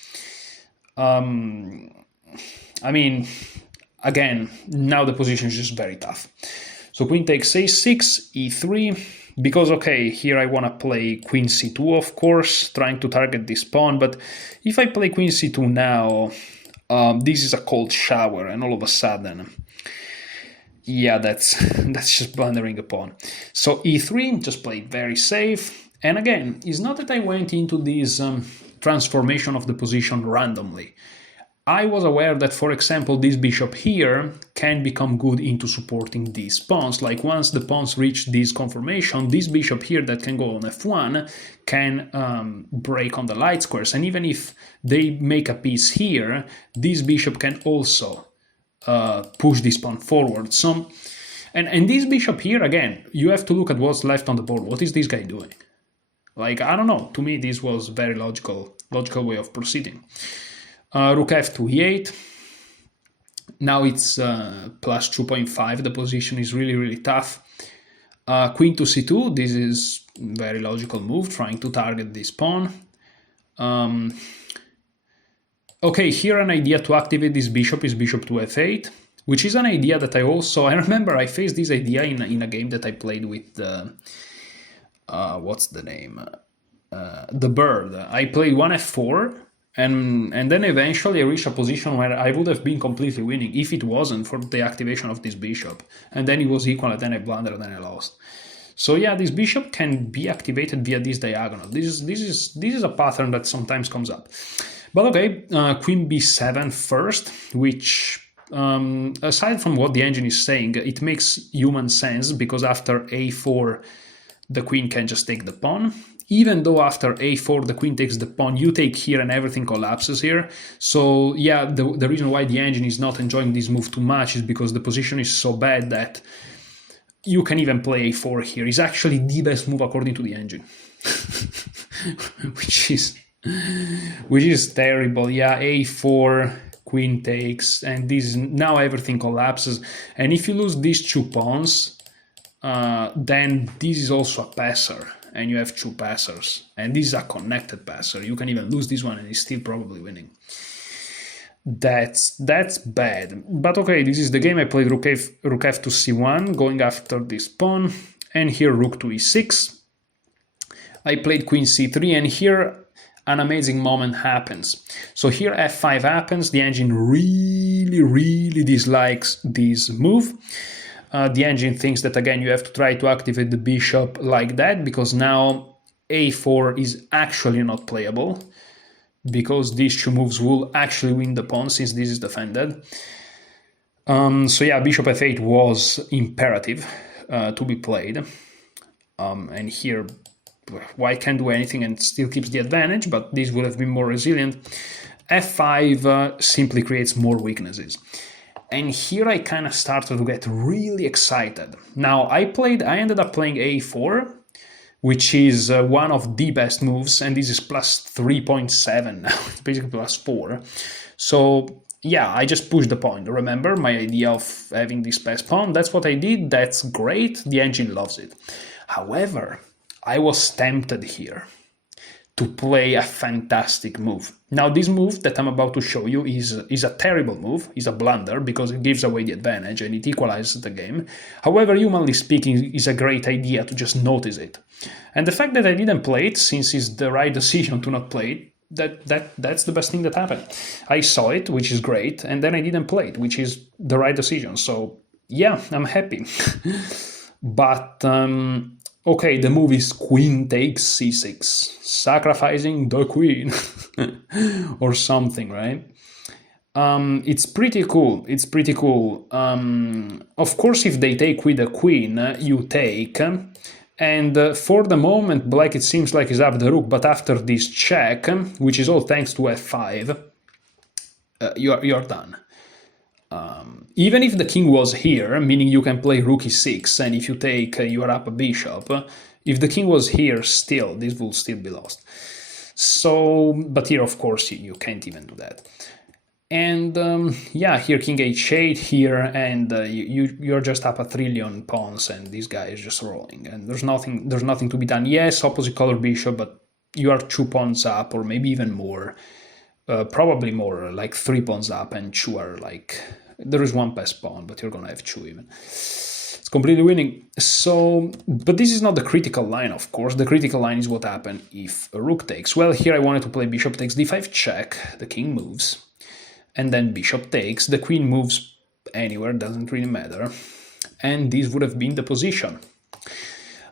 I mean, again, now the position is just very tough. So queen takes a6, e3, because, okay, here I want to play queen c2, of course, trying to target this pawn, but if I play queen c2 now, this is a cold shower, and all of a sudden... yeah, that's just blundering a pawn. So e3, just played very safe. And again, it's not that I went into this transformation of the position randomly. I was aware that, for example, this bishop here can become good into supporting these pawns. Like once the pawns reach this conformation, this bishop here that can go on f1 can break on the light squares. And even if they make a piece here, this bishop can also push this pawn forward. So, and this bishop here, again, you have to look at what's left on the board. What is this guy doing? Like, I don't know. To me, this was very logical way of proceeding. Rook f2, e8. Now it's plus 2.5. The position is really, really tough. Queen to c2, this is very logical move, trying to target this pawn. Okay, here an idea to activate this bishop is bishop to f8, which is an idea that I remember I faced this idea in a game that I played with the, what's the name? The bird. I played one f4, and then eventually I reached a position where I would have been completely winning if it wasn't for the activation of this bishop. And then it was equal, and then I blundered, and then I lost. So yeah, this bishop can be activated via this diagonal. This is a pattern that sometimes comes up. But okay, queen b7 first, which aside from what the engine is saying, it makes human sense, because after a4 the queen can just take the pawn. Even though after a4 the queen takes the pawn, you take here and everything collapses here. So yeah, the reason why the engine is not enjoying this move too much is because the position is so bad that you can even play a4 here. It's actually the best move according to the engine. which is terrible. Yeah, a4, queen takes, and this now everything collapses. And if you lose these two pawns, then this is also a passer, and you have two passers, and this is a connected passer. You can even lose this one and it's still probably winning. That's bad. But okay, this is the game. I played rook f to c1, going after this pawn, and here rook to e6. I played queen c3, and here an amazing moment happens. So here f5 happens. The engine really dislikes this move. The engine thinks that, again, you have to try to activate the bishop like that, because now a4 is actually not playable, because these two moves will actually win the pawn since this is defended. So yeah, bishop f8 was imperative to be played. And here white can't do anything and still keeps the advantage, but this would have been more resilient. f5 simply creates more weaknesses. And here I kind of started to get really excited. Now I ended up playing a4, which is one of the best moves, and this is plus 3.7 now, it's basically plus 4. So yeah, I just pushed the pawn. Remember my idea of having this passed pawn? That's what I did, that's great, the engine loves it. However, I was tempted here to play a fantastic move. Now this move that I'm about to show you is a terrible move, is a blunder, because it gives away the advantage and it equalizes the game. However, humanly speaking, it's a great idea to just notice it. And the fact that I didn't play it, since it's the right decision to not play it, that's the best thing that happened. I saw it, which is great, and then I didn't play it, which is the right decision. So yeah, I'm happy. But okay, the move is queen takes c6, sacrificing the queen, or something, right? It's pretty cool. It's pretty cool. Of course, if they take with the queen, you take. And for the moment, black, it seems like, is up the rook. But after this check, which is all thanks to f5, you're done. Even if the king was here, meaning you can play rook e6, and if you take, you are up a bishop. If the king was here, still, this will still be lost. So, but here, of course, you can't even do that. And yeah, here king h8 here, and you're just up a trillion pawns, and this guy is just rolling, and there's nothing to be done. Yes, opposite color bishop, but you are 2 pawns up, or maybe even more. Probably more, like 3 pawns up, and 2 are like, there is 1 passed pawn, but you're gonna have 2 even. It's completely winning. So, but this is not the critical line, of course. The critical line is what happened if a rook takes. Well, here I wanted to play bishop takes d5 check, the king moves, and then bishop takes, the queen moves anywhere, doesn't really matter, and this would have been the position.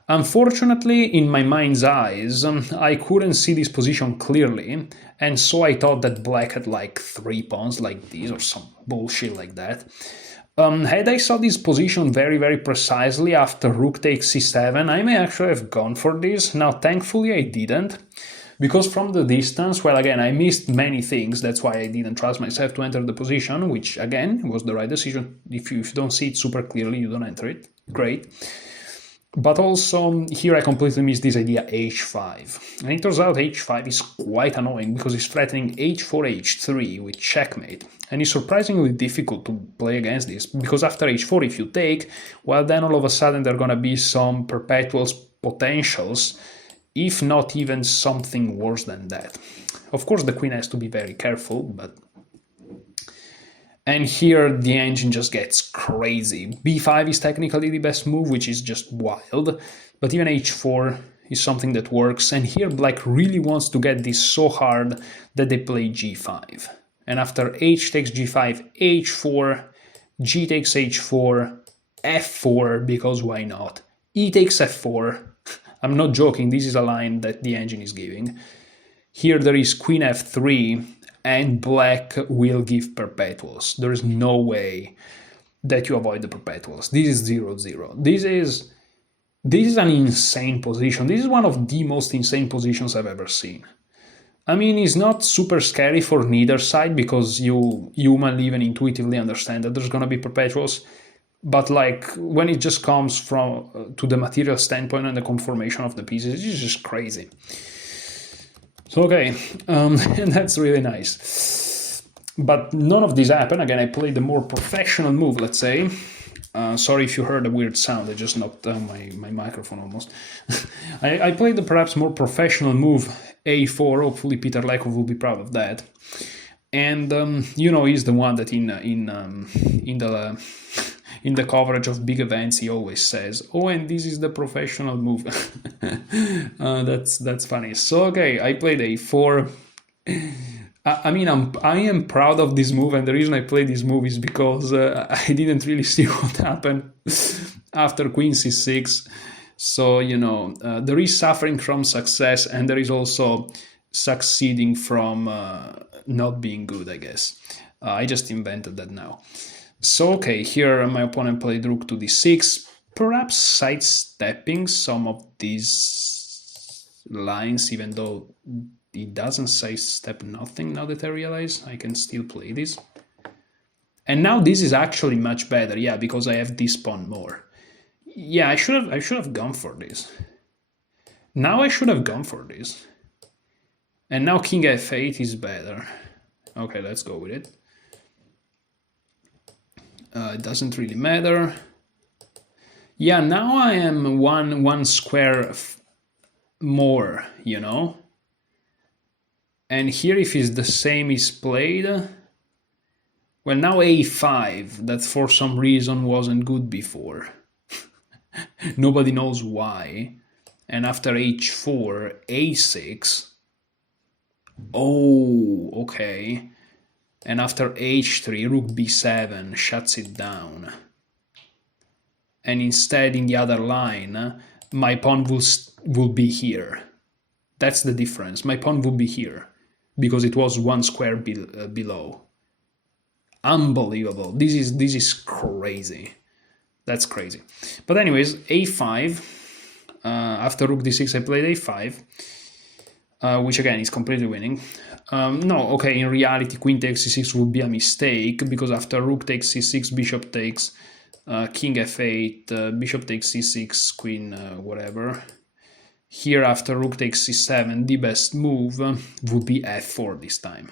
Unfortunately, in my mind's eyes, I couldn't see this position clearly, and so I thought that black had like 3 pawns like this, or some bullshit like that. Had I saw this position very precisely after rook takes c7, I may actually have gone for this. Now, thankfully, I didn't, because from the distance, well, again, I missed many things, that's why I didn't trust myself to enter the position, which, again, was the right decision. If you don't see it super clearly, you don't enter it. Great. But also, here I completely missed this idea h5. And it turns out h5 is quite annoying because it's threatening h4, h3 with checkmate. And it's surprisingly difficult to play against this, because after h4 if you take, well then all of a sudden there are gonna be some perpetuals potentials, if not even something worse than that. Of course the queen has to be very careful, but... And here the engine just gets crazy. b5 is technically the best move, which is just wild, but even h4 is something that works, and here black really wants to get this so hard that they play g5. And after h takes g5, h4, g takes h4, f4, because why not? E takes f4. I'm not joking, this is a line that the engine is giving. Here there is queen f3, and black will give perpetuals. There is no way that you avoid the perpetuals. This is 0-0. This is an insane position. This is one of the most insane positions I've ever seen. I mean, it's not super scary for neither side because you humanly even intuitively understand that there's gonna be perpetuals. But like when it just comes from to the material standpoint and the conformation of the pieces, it's just crazy. So okay, and that's really nice. But none of this happened. Again, I played the more professional move, let's say. Sorry if you heard a weird sound, I just knocked down my microphone almost. I played the perhaps more professional move, a4, hopefully Peter Lekov will be proud of that. And, you know, he's the one that in the coverage of big events, he always says, "Oh, and this is the professional move." That's funny. So okay, I played a4. I mean, I am proud of this move, and the reason I played this move is because I didn't really see what happened after queen c6. So, you know, there is suffering from success, and there is also succeeding from not being good, I guess. I just invented that now. So, okay, here my opponent played rook to d6, perhaps sidestepping some of these lines, even though it doesn't sidestep nothing now that I realize. I can still play this. And now this is actually much better, yeah, because I have this pawn more. Yeah, I should have gone for this. Now I should have gone for this. And now king f8 is better. Okay, let's go with it. It doesn't really matter. Yeah, now I am one square more, you know. And here if it's the same is played, well now a5, that for some reason wasn't good before. Nobody knows why. And after h4, a6. Oh, okay. And after h3, rook b7 shuts it down. And instead, in the other line, my pawn will be here. That's the difference. My pawn will be here, because it was one square below. Unbelievable. This is crazy. That's crazy. But anyways, a5. After rook d6, I played a5. Which again is completely winning. No, okay, in reality queen takes c6 would be a mistake, because after rook takes c6, bishop takes king f8, bishop takes c6, queen whatever. Here after rook takes c7, the best move would be f4 this time.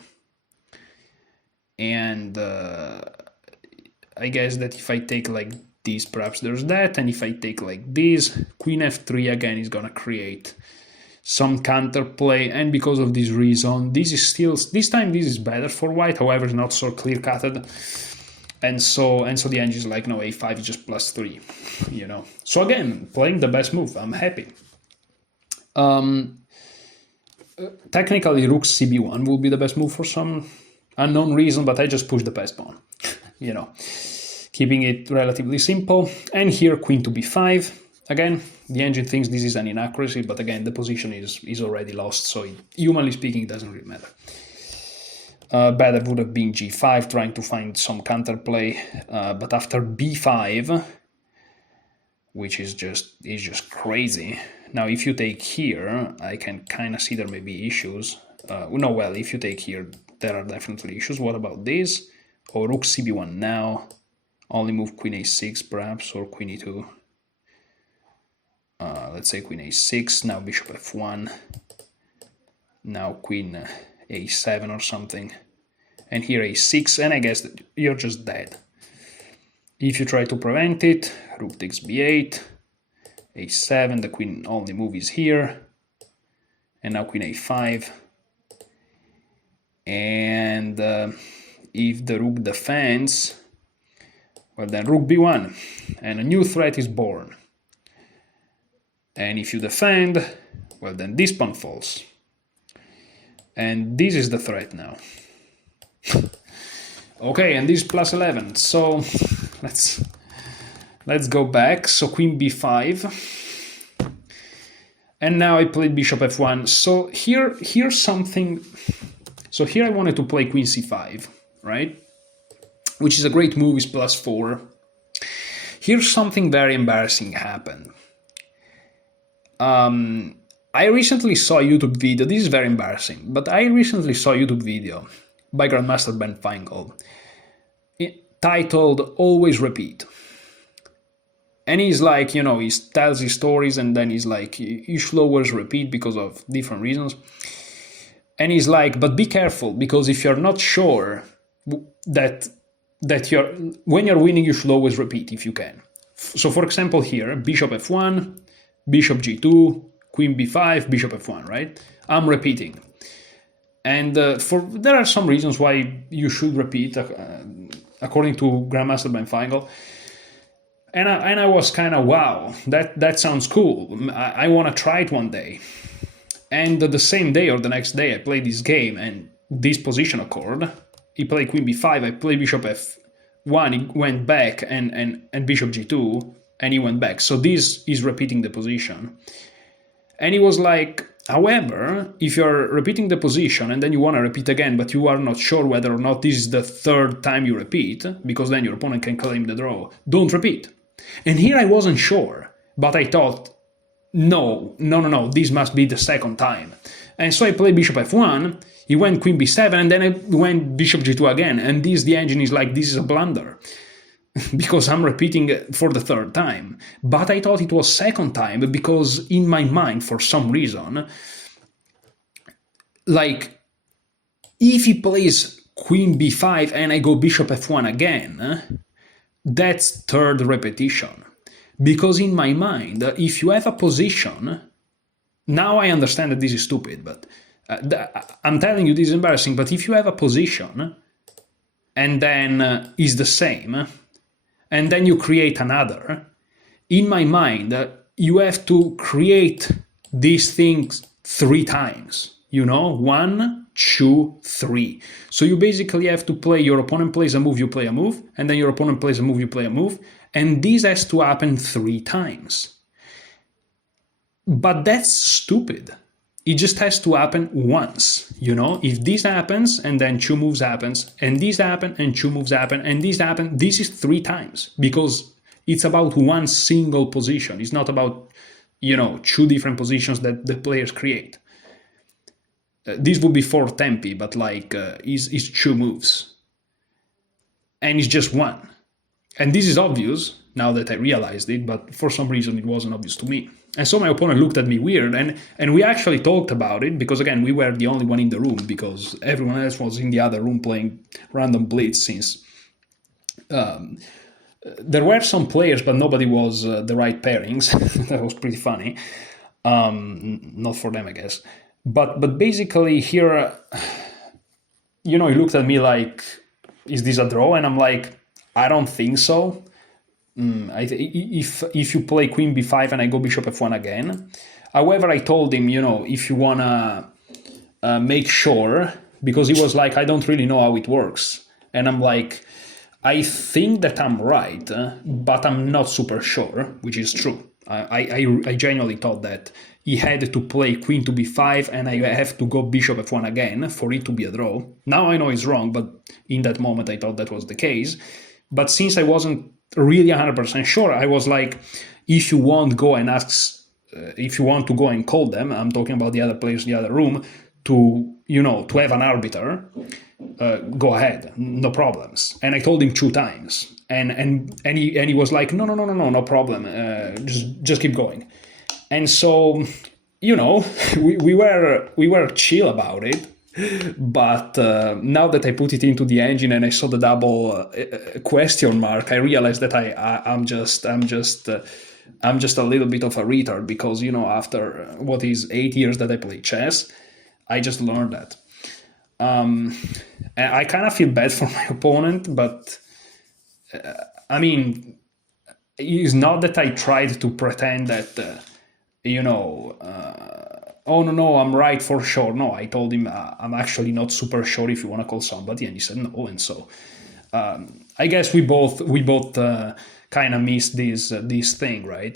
And I guess that if I take like this, perhaps there's that, and if I take like this, queen f3 again is gonna create some counterplay, and because of this reason, this time this is better for white, however, it's not so clear-cutted, and so the engine is like, no, a5 is just +3, you know. So again, playing the best move, I'm happy. Technically, rook cb1 will be the best move for some unknown reason, but I just pushed the passed pawn, you know, keeping it relatively simple. And here, queen to b5. Again, the engine thinks this is an inaccuracy, but again, the position is already lost, so humanly speaking, it doesn't really matter. Better would have been g5, trying to find some counterplay, but after b5, which is just crazy. Now, if you take here, I can kind of see there may be issues. No, well, if you take here, there are definitely issues. What about this? Or rook cb1 now, only move queen a6 perhaps, or queen e2. let's say queen a6, now bishop f1, now queen a7 or something, and here a6, and I guess that you're just dead. If you try to prevent it, rook takes b8, a7, the queen only move is here, and now queen a5, and if the rook defends, well then rook b1, and a new threat is born. And if you defend, well then this pawn falls. And this is the threat now. Okay, and this is plus 11, so let's go back. So queen b5, and now I played bishop f1. So here's something. So here I wanted to play queen c5, right? Which is a great move, is plus 4. Here's something very embarrassing happened. I recently saw a YouTube video. This is very embarrassing, but I recently saw a YouTube video by Grandmaster Ben Feingold titled "Always Repeat." And he's like, he tells his stories, and then he's like, you should always repeat because of different reasons. And he's like, but be careful, because if you're not sure that when you're winning, you should always repeat if you can. So for example here, bishop f1, bishop g2, queen b5, bishop f1, right? I'm repeating. And there are some reasons why you should repeat, according to Grandmaster Ben Feingold. And I was kind of, wow, that sounds cool. I want to try it one day. And the same day or the next day, I played this game, and this position occurred. He played queen b5, I played bishop f1, he went back, and bishop g2, and he went back. So this is repeating the position. And he was like, however, if you're repeating the position and then you want to repeat again, but you are not sure whether or not this is the third time you repeat, because then your opponent can claim the draw, don't repeat. And here I wasn't sure, but I thought, no, this must be the second time. And so I played bishop f1, he went queen b7, and then I went bishop g2 again. And the engine is like, this is a blunder, because I'm repeating for the third time. But I thought it was second time, because in my mind, for some reason, like, if he plays queen b5 and I go bishop f1 again, that's third repetition. Because in my mind, if you have a position, now I understand that this is stupid, but I'm telling you this is embarrassing, but if you have a position and then is the same, and then you create another, in my mind, you have to create these things 3 times, 1, 2, 3. So you basically have to play, your opponent plays a move, you play a move, and then your opponent plays a move, you play a move, and this has to happen 3 times. But that's stupid. It just has to happen once, If this happens, and then 2 moves happens, and this happen, and 2 moves happen, and this happen, this is 3 times, because it's about one single position. It's not about, 2 different positions that the players create. This would be 4 tempi, but is 2 moves. And it's just one. And this is obvious now that I realized it, but for some reason it wasn't obvious to me. And so my opponent looked at me weird, and we actually talked about it, because again, we were the only one in the room, because everyone else was in the other room playing random blitz, since there were some players, but nobody was the right pairings. That was pretty funny. Not for them, I guess. But basically here, he looked at me like, is this a draw? And I'm like, I don't think so. If you play queen b5 and I go bishop f1 again. However, I told him, if you want to make sure, because he was like, I don't really know how it works. And I'm like, I think that I'm right, but I'm not super sure, which is true. I genuinely thought that he had to play queen to b5 and I have to go bishop f1 again for it to be a draw. Now I know it's wrong, but in that moment I thought that was the case. But since I wasn't really 100% sure, I was like, if you want to go and ask, if you want to go and call them, I'm talking about the other players in the other room, to have an arbiter, go ahead, no problems. And I told him 2 times, and he was like, no problem, just keep going. And so, we were chill about it. But now that I put it into the engine and I saw the double question mark, I realized that I'm just a little bit of a retard, because after what is 8 years that I play chess, I just learned that. And I kind of feel bad for my opponent, but I mean, it's not that I tried to pretend that oh no, I'm right for sure. No, I told him I'm actually not super sure if you want to call somebody, and he said no. And so I guess we both kind of missed this thing, right?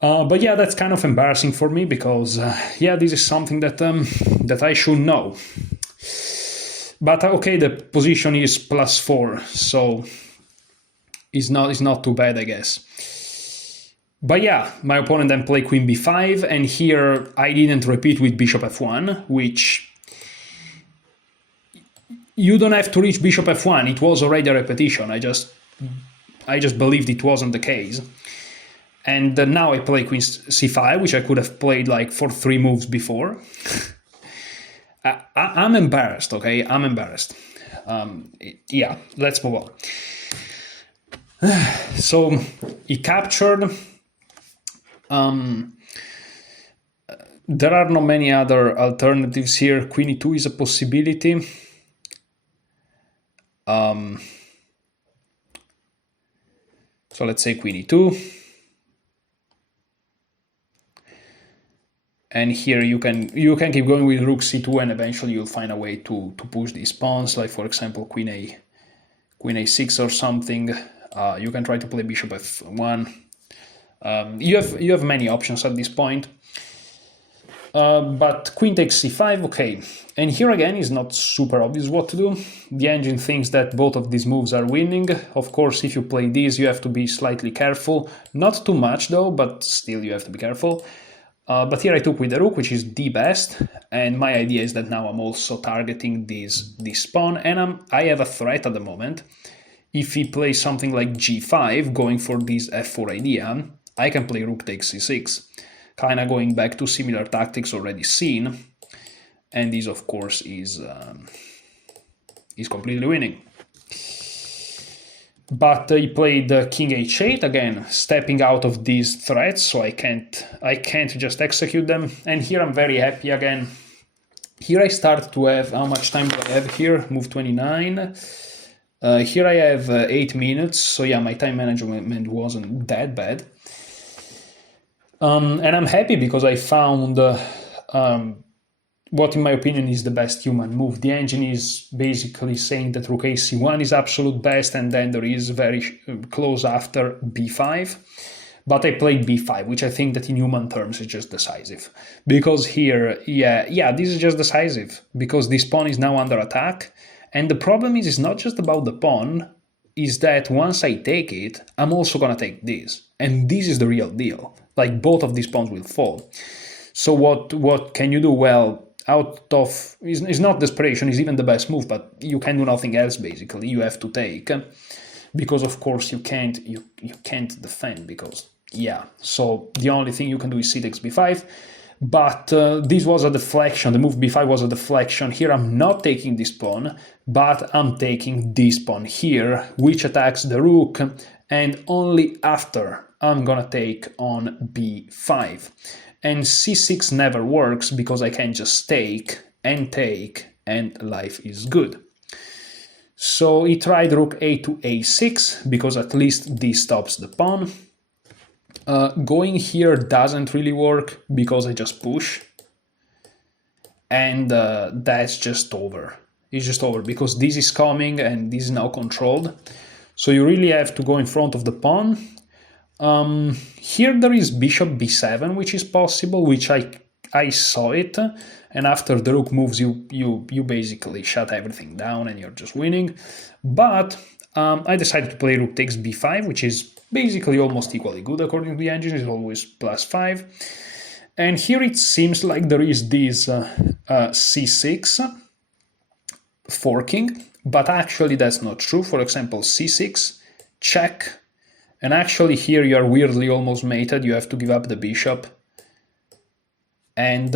But yeah, that's kind of embarrassing for me, because this is something that I should know. But okay, the position is +4, so it's not too bad, I guess. But yeah, my opponent then played queen b5, and here I didn't repeat with bishop f1, which you don't have to reach bishop f1. It was already a repetition. I just believed it wasn't the case. And now I play queen c5, which I could have played like for 3 moves before. I'm embarrassed, okay? I'm embarrassed. Yeah, let's move on. So he captured. There are not many other alternatives here. Queen e2 is a possibility. So let's say queen e2. And here you can keep going with rook c2, and eventually you'll find a way to push these pawns, like for example queen a6 or something. You can try to play bishop f1. You have many options at this point. But queen takes c5, okay. And here again is not super obvious what to do. The engine thinks that both of these moves are winning. Of course, if you play these, you have to be slightly careful. Not too much though, but still you have to be careful. But here I took with the rook, which is the best, and my idea is that now I'm also targeting this pawn, and I have a threat at the moment. If he plays something like g5, going for this f4 idea, I can play rook takes c6, kind of going back to similar tactics already seen, and this of course is completely winning. But he played king h8, again stepping out of these threats, so I can't just execute them. And here I'm very happy again. Here I start to have, how much time do I have here? Move 29. Here I have 8 minutes, so yeah, my time management wasn't that bad. And I'm happy because I found what in my opinion is the best human move. The engine is basically saying that rook ac1 is absolute best, and then there is very close after b5. But I played b5, which I think that in human terms is just decisive. Because here, yeah, this is just decisive, because this pawn is now under attack. And the problem is, it's not just about the pawn, is that once I take it, I'm also gonna take this. And this is the real deal. Like, both of these pawns will fall. So what can you do? Well, out of, it's not desperation, it's even the best move, but you can do nothing else basically. You have to take, because of course you can't defend, because yeah. So the only thing you can do is c takes b5. But this was a deflection. The move b5 was a deflection. Here I'm not taking this pawn, but I'm taking this pawn here, which attacks the rook, and only after I'm gonna take on b5. And c6 never works, because I can just take, and life is good. So he tried rook a to a6, because at least this stops the pawn. Going here doesn't really work, because I just push. And that's just over. It's just over, because this is coming, and this is now controlled. So you really have to go in front of the pawn. Here there is bishop b7, which is possible, which I saw it, and after the rook moves, you basically shut everything down and you're just winning. But I decided to play rook takes b5, which is basically almost equally good according to the engine. It's always +5. And here it seems like there is this c6 forking, but actually that's not true. For example, c6, check. And actually here you are weirdly almost mated, you have to give up the bishop. And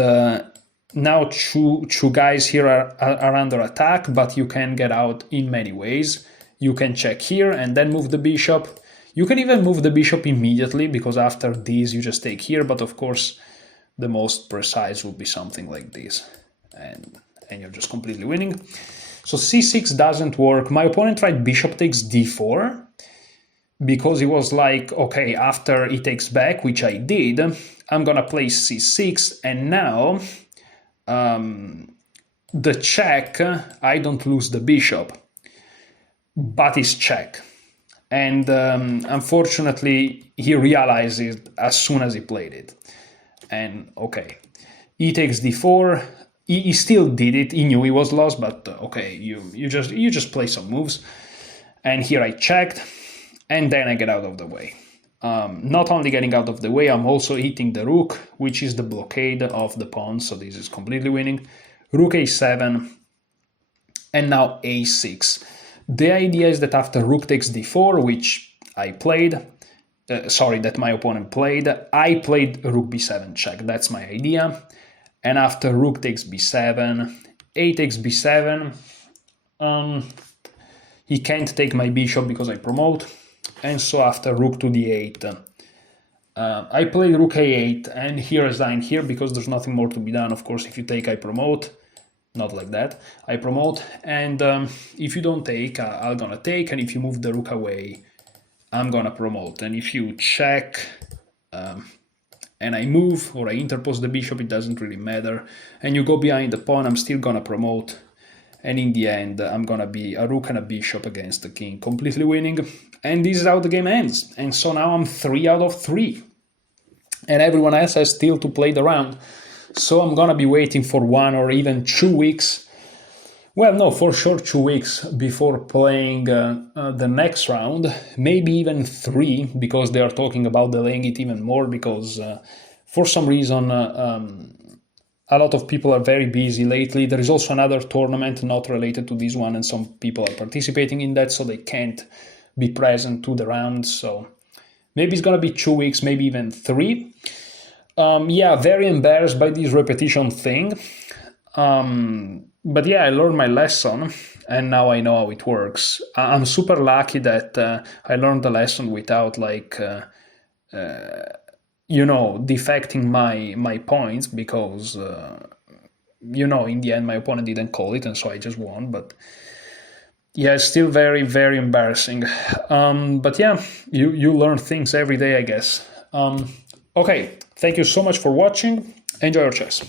now two guys here are under attack, but you can get out in many ways. You can check here and then move the bishop. You can even move the bishop immediately, because after this you just take here, but of course the most precise would be something like this. And you're just completely winning. So c6 doesn't work. My opponent tried bishop takes d4, because he was like, okay, after he takes back, which I did, I'm gonna play c6, and now the check, I don't lose the bishop, but it's check. And unfortunately, he realized it as soon as he played it. And okay, he takes d4. He still did it. He knew he was lost, but okay, you just play some moves. And here I checked, and then I get out of the way. Not only getting out of the way, I'm also hitting the rook, which is the blockade of the pawn, so this is completely winning. Rook a7, and now a6. The idea is that after rook takes d4, which I played, that my opponent played, I played rook b7 check. That's my idea. And after rook takes b7, a takes b7, he can't take my bishop because I promote. And so after rook to d8, I played rook a8, and he resigned here because there's nothing more to be done. Of course, if you take, I promote. Not like that. I promote, and if you don't take, I'm gonna take, and if you move the rook away, I'm gonna promote. And if you check, and I move, or I interpose the bishop, it doesn't really matter, and you go behind the pawn, I'm still gonna promote, and in the end, I'm gonna be a rook and a bishop against the king, completely winning, and this is how the game ends. And so now I'm 3 out of 3, and everyone else has still to play the round. So I'm gonna be waiting for 1 or even 2 weeks. Well, no, for sure 2 weeks before playing the next round, maybe even 3, because they are talking about delaying it even more, because for some reason a lot of people are very busy lately. There is also another tournament not related to this one, and some people are participating in that, so they can't be present to the round. So maybe it's gonna be 2 weeks, maybe even 3. Yeah, very embarrassed by this repetition thing. But yeah, I learned my lesson, and now I know how it works. I'm super lucky that I learned the lesson without, like, defecting my points, because, in the end, my opponent didn't call it, and so I just won. But yeah, it's still very, very embarrassing. But yeah, you learn things every day, I guess. Okay, thank you so much for watching. Enjoy your chess.